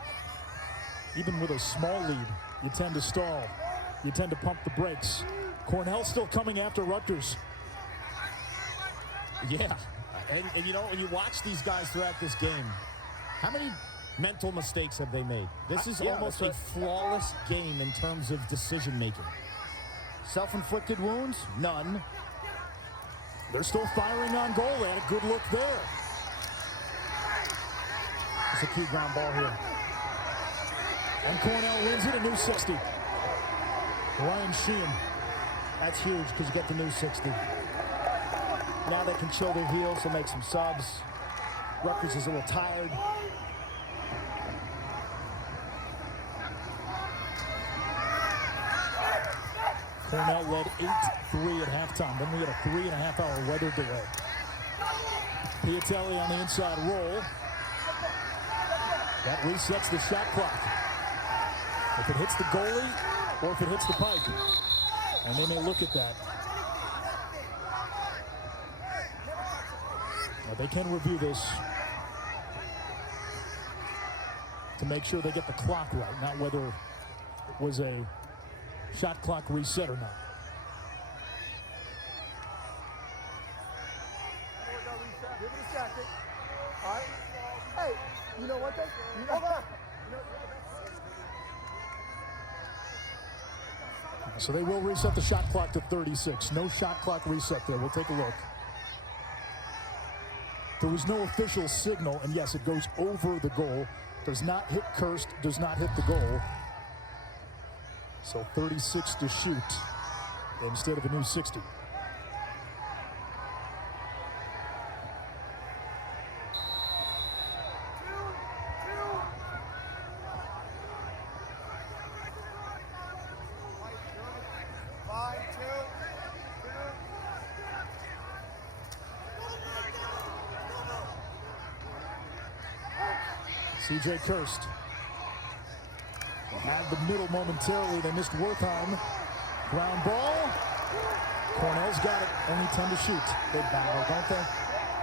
Even with a small lead, you tend to stall. You tend to pump the brakes. Cornell still coming after Rutgers. Yeah, and you know, when you watch these guys throughout this game, how many mental mistakes have they made? This is almost a flawless game in terms of decision-making. Self-inflicted wounds? None. They're still firing on goal. They had a good look there. It's a key ground ball here. And Cornell wins it, a new 60. Ryan Sheehan. That's huge because you get the new 60. Now they can chill their heels, they'll make some subs. Rutgers is a little tired. Cornell led 8-3 at halftime. Then we had a 3.5-hour weather delay. Piatelli on the inside roll. That resets the shot clock. If it hits the goalie or if it hits the pipe. And they may look at that. Now they can review this to make sure they get the clock right, not whether it was a shot clock reset or not. Give it a second. All right. Hey, you know what? So they will reset the shot clock to 36. No shot clock reset there. We'll take a look. There was no official signal, and yes, it goes over the goal. Does not hit Kirst, does not hit the goal. So 36 to shoot instead of a new 60. CJ Kirst. Had the middle momentarily. They missed Wertheim. Ground ball. Cornell's got it. Only 10 to shoot. They battle, don't they?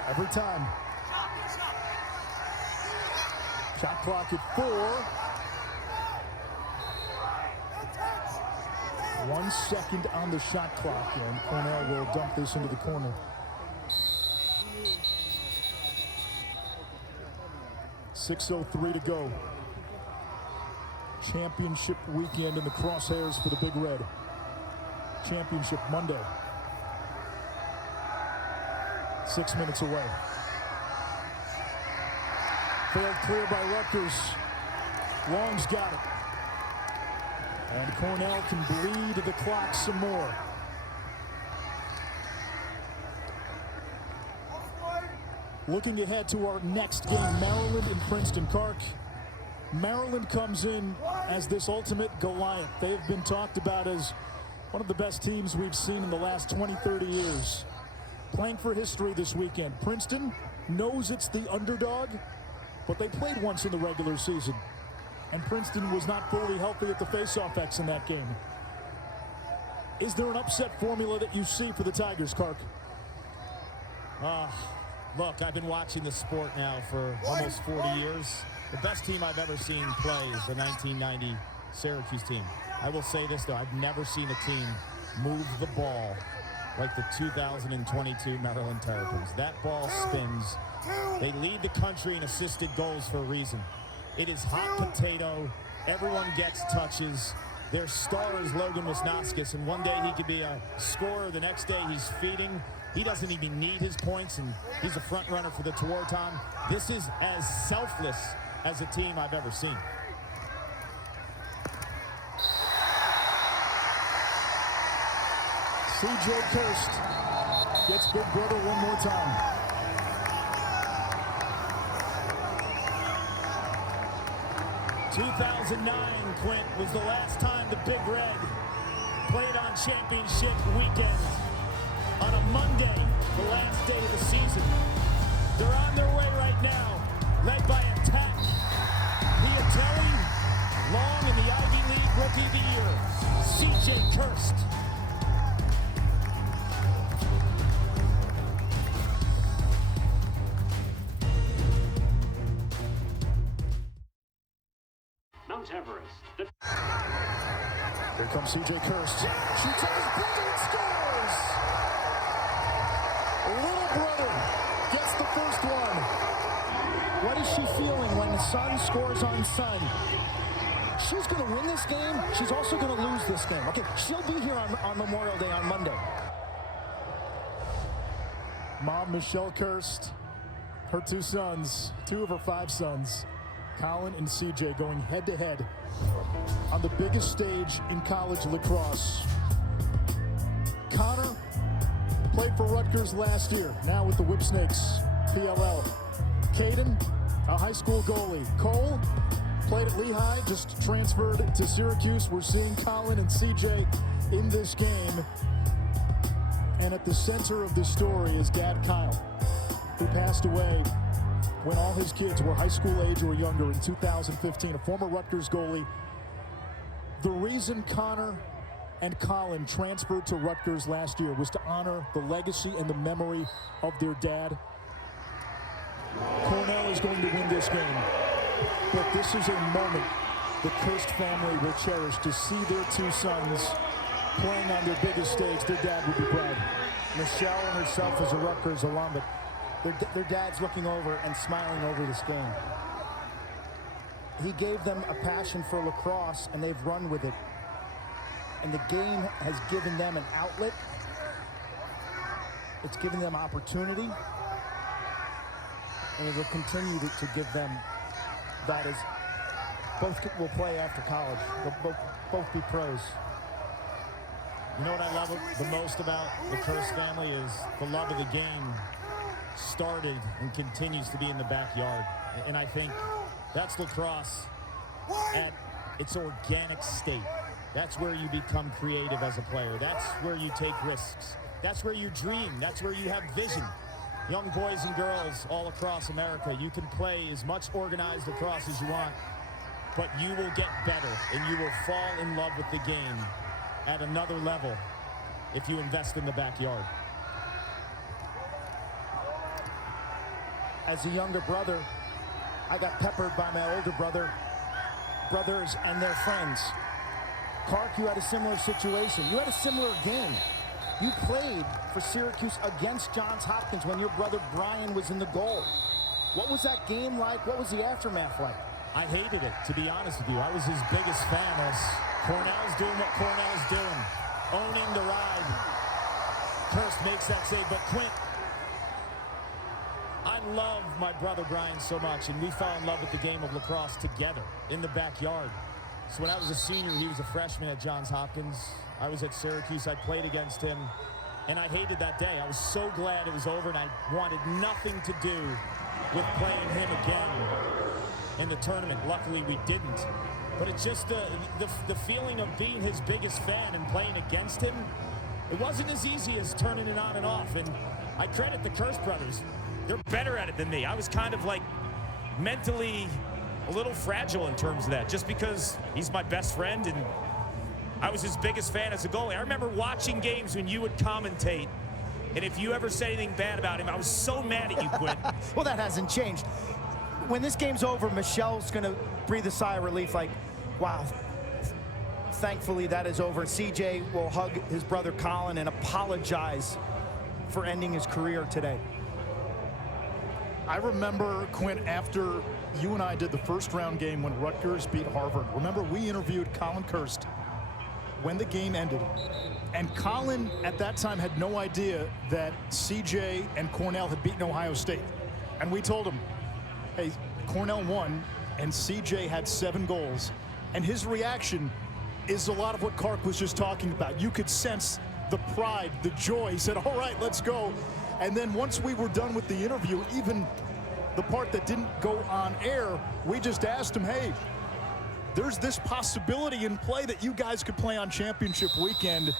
Every time. Shot clock at 4. 1 second on the shot clock, and Cornell will dump this into the corner. 6:03 to go. Championship weekend in the crosshairs for the Big Red. Championship Monday. 6 minutes away. Failed clear by Rutgers. Long's got it. And Cornell can bleed the clock some more. Looking ahead to our next game, Maryland and Princeton. Kark. Maryland comes in as this ultimate Goliath. They have been talked about as one of the best teams we've seen in the last 20, 30 years. Playing for history this weekend. Princeton knows it's the underdog, but they played once in the regular season. And Princeton was not fully healthy at the face-off X in that game. Is there an upset formula that you see for the Tigers, Kark? Look, I've been watching the sport now for almost 40 years. The best team I've ever seen play is the 1990 Syracuse team. I will say this, though. I've never seen a team move the ball like the 2022 Maryland Terrapins. That ball spins. They lead the country in assisted goals for a reason. It is hot potato. Everyone gets touches. Their star is Logan Wisnauskas, and one day he could be a scorer, the next day he's feeding. He doesn't even need his points, and he's a front runner for the Tewaaraton. This is as selfless as a team I've ever seen. C.J. Kirst gets big brother one more time. "2009, Quint, was the last time the Big Red played on championship weekend. On a Monday, the last day of the season. They're on their way right now, led by Attack. Piatelli, long in the Ivy League Rookie of the Year, C.J. Kirst." Mount Everest. Here comes C.J. Kirst. Shoots on his brother and scores! Little brother gets the first one. What is she feeling when the son scores on son? She's going to win this game. She's also going to lose this game. Okay, she'll be here on Memorial Day on Monday. Mom, Michelle Kirst, her two sons, two of her 5 sons, Colin and CJ, going head-to-head on the biggest stage in college lacrosse. Conor played for Rutgers last year, now with the Whipsnakes, PLL. Caden, a high school goalie. Cole played at Lehigh, just transferred to Syracuse. We're seeing Colin and CJ in this game. And at the center of the story is dad Kyle, who passed away when all his kids were high school age or younger in 2015, a former Rutgers goalie. The reason Conor and Colin transferred to Rutgers last year was to honor the legacy and the memory of their dad. Cornell is going to win this game, but this is a moment the Kirst family will cherish, to see their 2 sons playing on their biggest stage. Their dad would be proud. Michelle and herself is a Rutgers alum, but their dad's looking over and smiling over this game. He gave them a passion for lacrosse, and they've run with it. And the game has given them an outlet. It's given them opportunity. And it will continue to give them that, as both will play after college. They'll both be pros. You know what I love the most about the Kirst family is the love of the game started and continues to be in the backyard. And I think that's lacrosse at its organic state. That's where you become creative as a player. That's where you take risks. That's where you dream. That's where you have vision. Young boys and girls all across America, you can play as much organized lacrosse as you want, but you will get better and you will fall in love with the game at another level if you invest in the backyard. As a younger brother, I got peppered by my older brothers and their friends. Clark, you had a similar situation. You had a similar game. You played for Syracuse against Johns Hopkins when your brother Brian was in the goal. What was that game like? What was the aftermath like? I hated it, to be honest with you. I was his biggest fan as Cornell's doing what Cornell's doing, owning the ride. Kirst makes that save, but Quint, I love my brother Brian so much, and we fell in love with the game of lacrosse together in the backyard. So when I was a senior, he was a freshman at Johns Hopkins. I was at Syracuse. I played against him, and I hated that day. I was so glad it was over, and I wanted nothing to do with playing him again in the tournament. Luckily, we didn't. But it's just the feeling of being his biggest fan and playing against him. It wasn't as easy as turning it on and off, and I credit the Kirst brothers. They're better at it than me. I was kind of like mentally a little fragile in terms of that, just because he's my best friend and I was his biggest fan as a goalie. I remember watching games when you would commentate, and if you ever said anything bad about him, I was so mad at you, Quint. Well, that hasn't changed. When this game's over, Michelle's going to breathe a sigh of relief like, wow, thankfully that is over. CJ will hug his brother Colin and apologize for ending his career today. I remember, Quint, after you and I did the first round game when Rutgers beat Harvard. Remember, we interviewed Colin Kirst when the game ended, and Colin at that time had no idea that CJ and Cornell had beaten Ohio State. And we told him, hey, Cornell won, and CJ had 7 goals. And his reaction is a lot of what Kark was just talking about. You could sense the pride, the joy. He said, all right, let's go. And then once we were done with the interview, even the part that didn't go on air, we just asked him, hey, there's this possibility in play that you guys could play on championship weekend.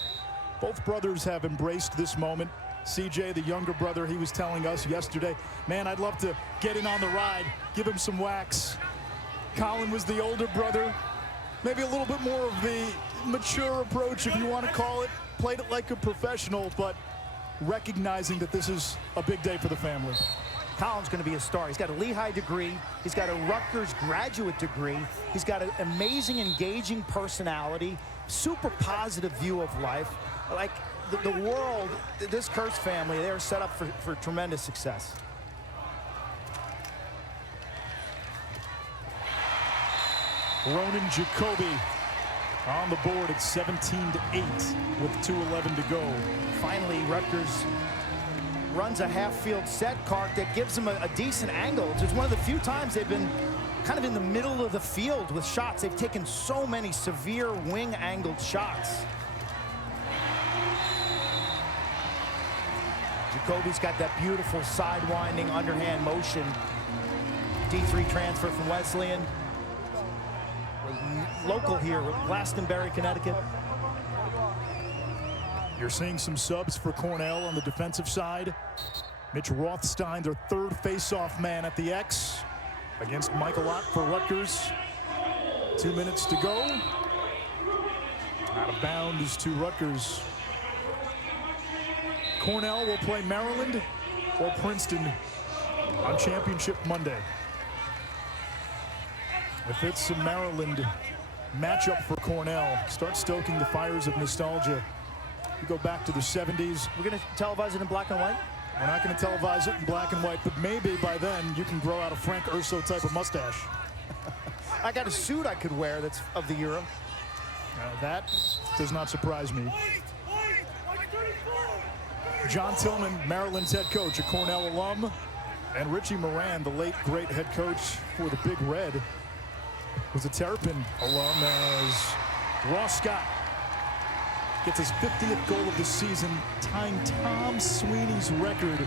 Both brothers have embraced this moment. CJ, the younger brother, he was telling us yesterday, man, I'd love to get in on the ride, give him some wax. Colin was the older brother, maybe a little bit more of the mature approach, if you want to call it. Played it like a professional, but recognizing that this is a big day for the family. Colin's going to be a star. He's got a Lehigh degree. He's got a Rutgers graduate degree. He's got an amazing, engaging personality, super positive view of life. Like the world, this Kirst family, they're set up for tremendous success. Ronan Jacoby on the board at 17-8 with 2:11 to go. Finally, Rutgers runs a half-field set, Kark, that gives them a decent angle. It's one of the few times they've been kind of in the middle of the field with shots. They've taken so many severe wing-angled shots. Jacoby's got that beautiful sidewinding underhand motion. D3 transfer from Wesleyan. Local here, Glastonbury, Connecticut. You're seeing some subs for Cornell on the defensive side. Mitch Rothstein, their third face-off man at the X against Michael Ott for Rutgers. 2 minutes to go. Out of bounds to Rutgers. Cornell will play Maryland or Princeton on Championship Monday. If it's a Maryland matchup for Cornell, start stoking the fires of nostalgia. You go back to the 70s. We're going to televise it in black and white? We're not going to televise it in black and white, but maybe by then you can grow out a Frank Urso type of mustache. I got a suit I could wear that's of the era. That does not surprise me. John Tillman, Maryland's head coach, a Cornell alum, and Richie Moran, the late great head coach for the Big Red, was a Terrapin alum, as Ross Scott gets his 50th goal of the season, tying Tom Sweeney's record.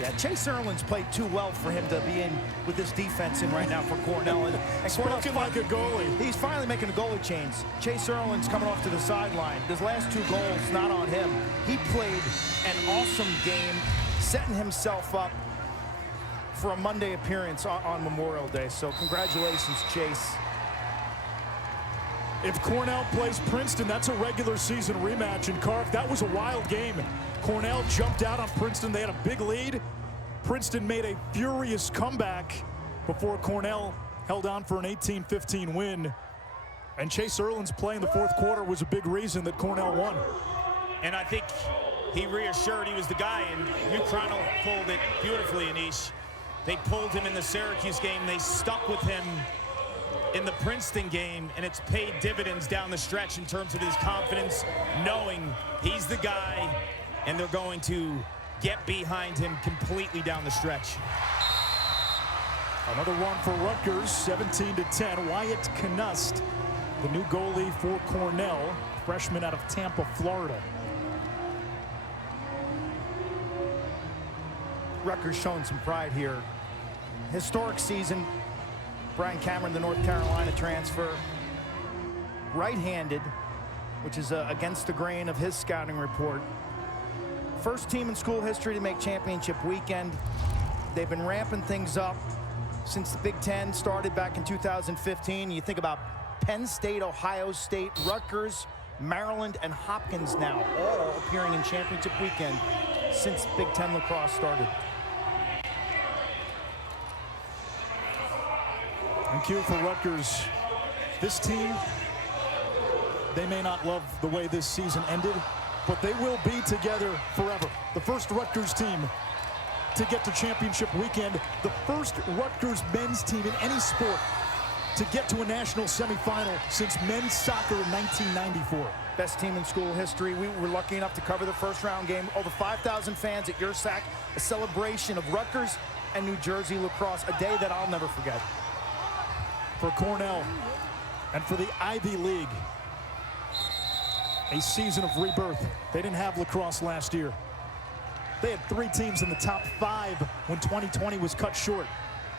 Yeah, Chase Erlin's played too well for him to be in with this defense in right now for Cornell. And spoken like a goalie. He's finally making a goalie change. Chase Erlin's coming off to the sideline. His last 2 goals, not on him. He played an awesome game, setting himself up for a Monday appearance on Memorial Day. So congratulations, Chase. If Cornell plays Princeton, that's a regular season rematch. And Kark, that was a wild game. Cornell jumped out on Princeton. They had a big lead. Princeton made a furious comeback before Cornell held on for an 18-15 win. And Chase Erlin's play in the 4th quarter was a big reason that Cornell won. And I think he reassured he was the guy, and Hugh Cronell pulled it beautifully, Anish. They pulled him in the Syracuse game. They stuck with him in the Princeton game, and it's paid dividends down the stretch in terms of his confidence, knowing he's the guy, and they're going to get behind him completely down the stretch. Another one for Rutgers, 17-10. Wyatt Knust, the new goalie for Cornell, freshman out of Tampa, Florida. Rutgers showing some pride here. Historic season. Brian Cameron, the North Carolina transfer, right-handed, which is against the grain of his scouting report. First team in school history to make championship weekend. They've been ramping things up since the Big Ten started back in 2015. You think about Penn State, Ohio State, Rutgers, Maryland, and Hopkins now, all appearing in championship weekend since Big Ten lacrosse started. And cue for Rutgers. This team, they may not love the way this season ended, but they will be together forever. The first Rutgers team to get to championship weekend, the first Rutgers men's team in any sport to get to a national semifinal since men's soccer in 1994. Best team in school history. We were lucky enough to cover the first round game. Over 5,000 fans at Ursac, a celebration of Rutgers and New Jersey lacrosse, a day that I'll never forget. For Cornell and for the Ivy League, a season of rebirth. They didn't have lacrosse last year. They had 3 teams in the top 5 when 2020 was cut short.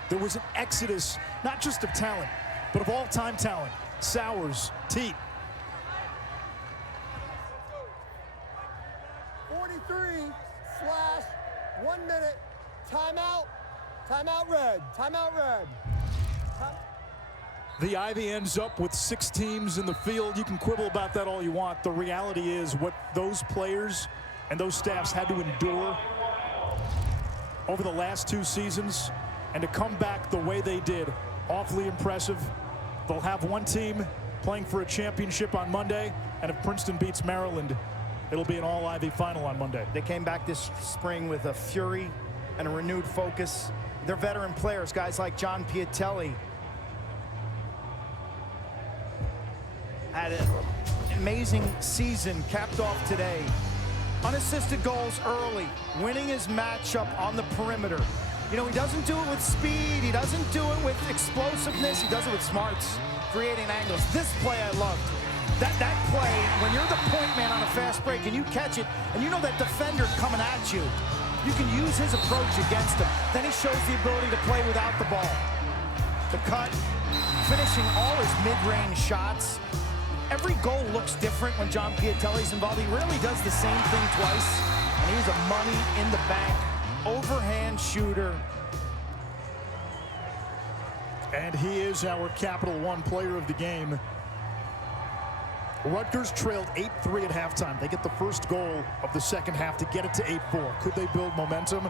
There was an exodus, not just of talent, but of all-time talent. Sowers, Teat. 43/1 minute. Timeout. Timeout red. Timeout red. The Ivy ends up with 6 teams in the field. You can quibble about that all you want. The reality is what those players and those staffs had to endure over the last 2 seasons, and to come back the way they did, awfully impressive. They'll have 1 team playing for a championship on Monday, and if Princeton beats Maryland, it'll be an all-Ivy final on Monday. They came back this spring with a fury and a renewed focus. They're veteran players, guys like John Piatelli. Had an amazing season capped off today. Unassisted goals early, winning his matchup on the perimeter. You know, he doesn't do it with speed, he doesn't do it with explosiveness, he does it with smarts, creating angles. This play I loved. That play, when you're the point man on a fast break and you catch it, and you know that defender's coming at you, you can use his approach against him. Then he shows the ability to play without the ball. The cut, finishing all his mid-range shots. Every goal looks different when John Piatelli's involved. He rarely does the same thing twice. And he's a money-in-the-bank, overhand shooter. And he is our Capital One player of the game. Rutgers trailed 8-3 at halftime. They get the first goal of the second half to get it to 8-4. Could they build momentum?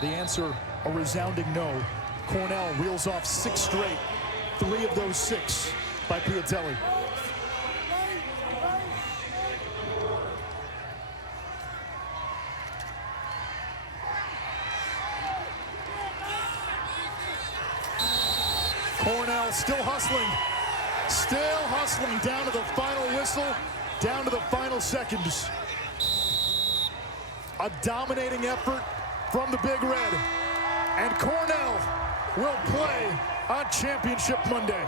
The answer, a resounding no. Cornell reels off 6 straight. 3 of those 6 by Piatelli. Cornell still hustling down to the final whistle, down to the final seconds. A dominating effort from the Big Red, and Cornell will play on Championship Monday.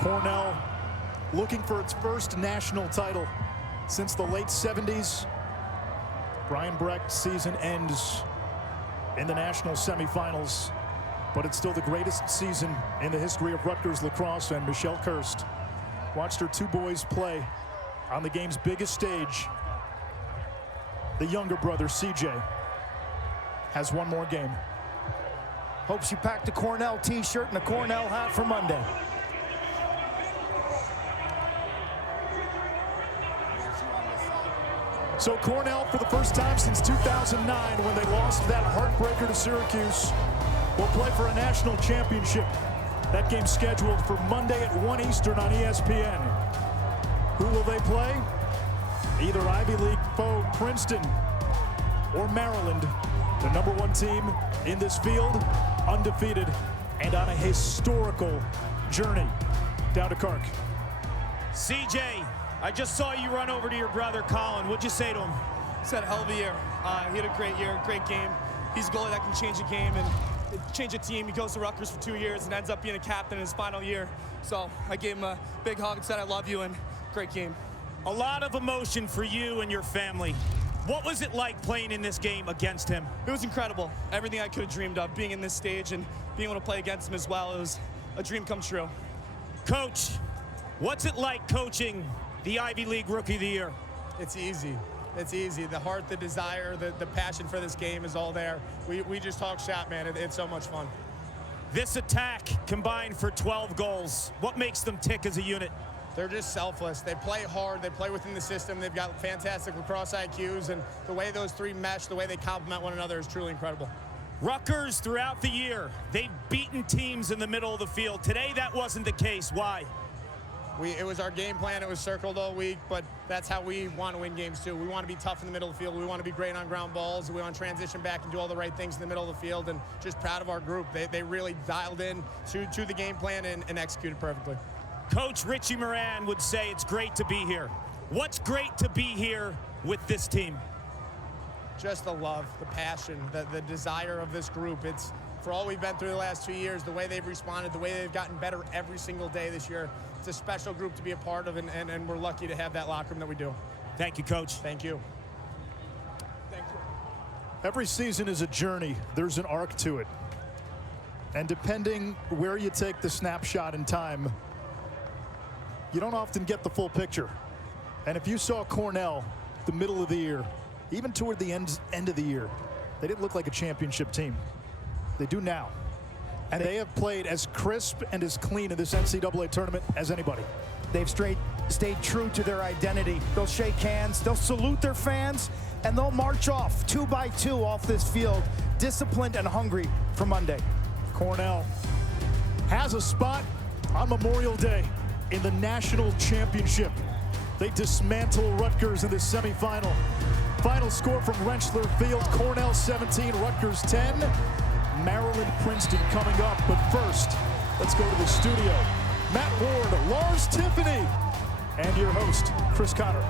Cornell looking for its first national title since the late 70s. Brian Brecht's season ends in the national semifinals, but it's still the greatest season in the history of Rutgers lacrosse, and Michelle Kirst watched her 2 boys play on the game's biggest stage. The younger brother, CJ, has 1 more game. Hope she packed a Cornell t-shirt and a Cornell hat for Monday. So Cornell, for the first time since 2009, when they lost that heartbreaker to Syracuse, will play for a national championship. That game's scheduled for Monday at 1 Eastern on ESPN. Who will they play? Either Ivy League foe Princeton or Maryland, the #1 team in this field, undefeated and on a historical journey down to Kark. CJ, I just saw you run over to your brother, Colin. What'd you say to him? He's had a hell of a year. He had a great year, great game. He's a goalie that can change a game and change a team. He goes to Rutgers for 2 years and ends up being a captain in his final year. So I gave him a big hug and said, I love you, and great game. A lot of emotion for you and your family. What was it like playing in this game against him? It was incredible. Everything I could have dreamed of, being in this stage and being able to play against him as well. It was a dream come true. Coach, what's it like coaching the Ivy League Rookie of the Year? It's easy. It's easy. The heart, the desire, the passion for this game is all there. We just talk shop, man. It's so much fun. This attack combined for 12 goals. What makes them tick as a unit? They're just selfless. They play hard. They play within the system. They've got fantastic lacrosse IQs, and the way those three mesh, the way they complement one another is truly incredible. Rutgers, throughout the year, they've beaten teams in the middle of the field. Today, that wasn't the case. Why? It was our game plan. It was circled all week, but that's how we want to win games too. We want to be tough in the middle of the field. We want to be great on ground balls. We want to transition back and do all the right things in the middle of the field, and just proud of our group. They really dialed in to the game plan and executed perfectly. Coach Richie Moran would say it's great to be here. What's great to be here with this team? Just the love, the passion, the desire of this group. It's for all we've been through the last 2 years, the way they've responded, the way they've gotten better every single day this year. It's a special group to be a part of, and we're lucky to have that locker room that we do. Thank you, Coach. Thank you. Thank you. Every season is a journey. There's an arc to it. And depending where you take the snapshot in time, you don't often get the full picture. And if you saw Cornell the middle of the year, even toward the end of the year, they didn't look like a championship team. They do now. And they have played as crisp and as clean in this NCAA tournament as anybody. They've stayed true to their identity. They'll shake hands, they'll salute their fans, and they'll march off 2 by 2 off this field, disciplined and hungry for Monday. Cornell has a spot on Memorial Day in the national championship. They dismantle Rutgers in the semifinal. Final score from Rentschler Field, Cornell 17, Rutgers 10. Maryland, Princeton coming up, but first, let's go to the studio. Matt Ward, Lars Tiffany, and your host, Chris Conner.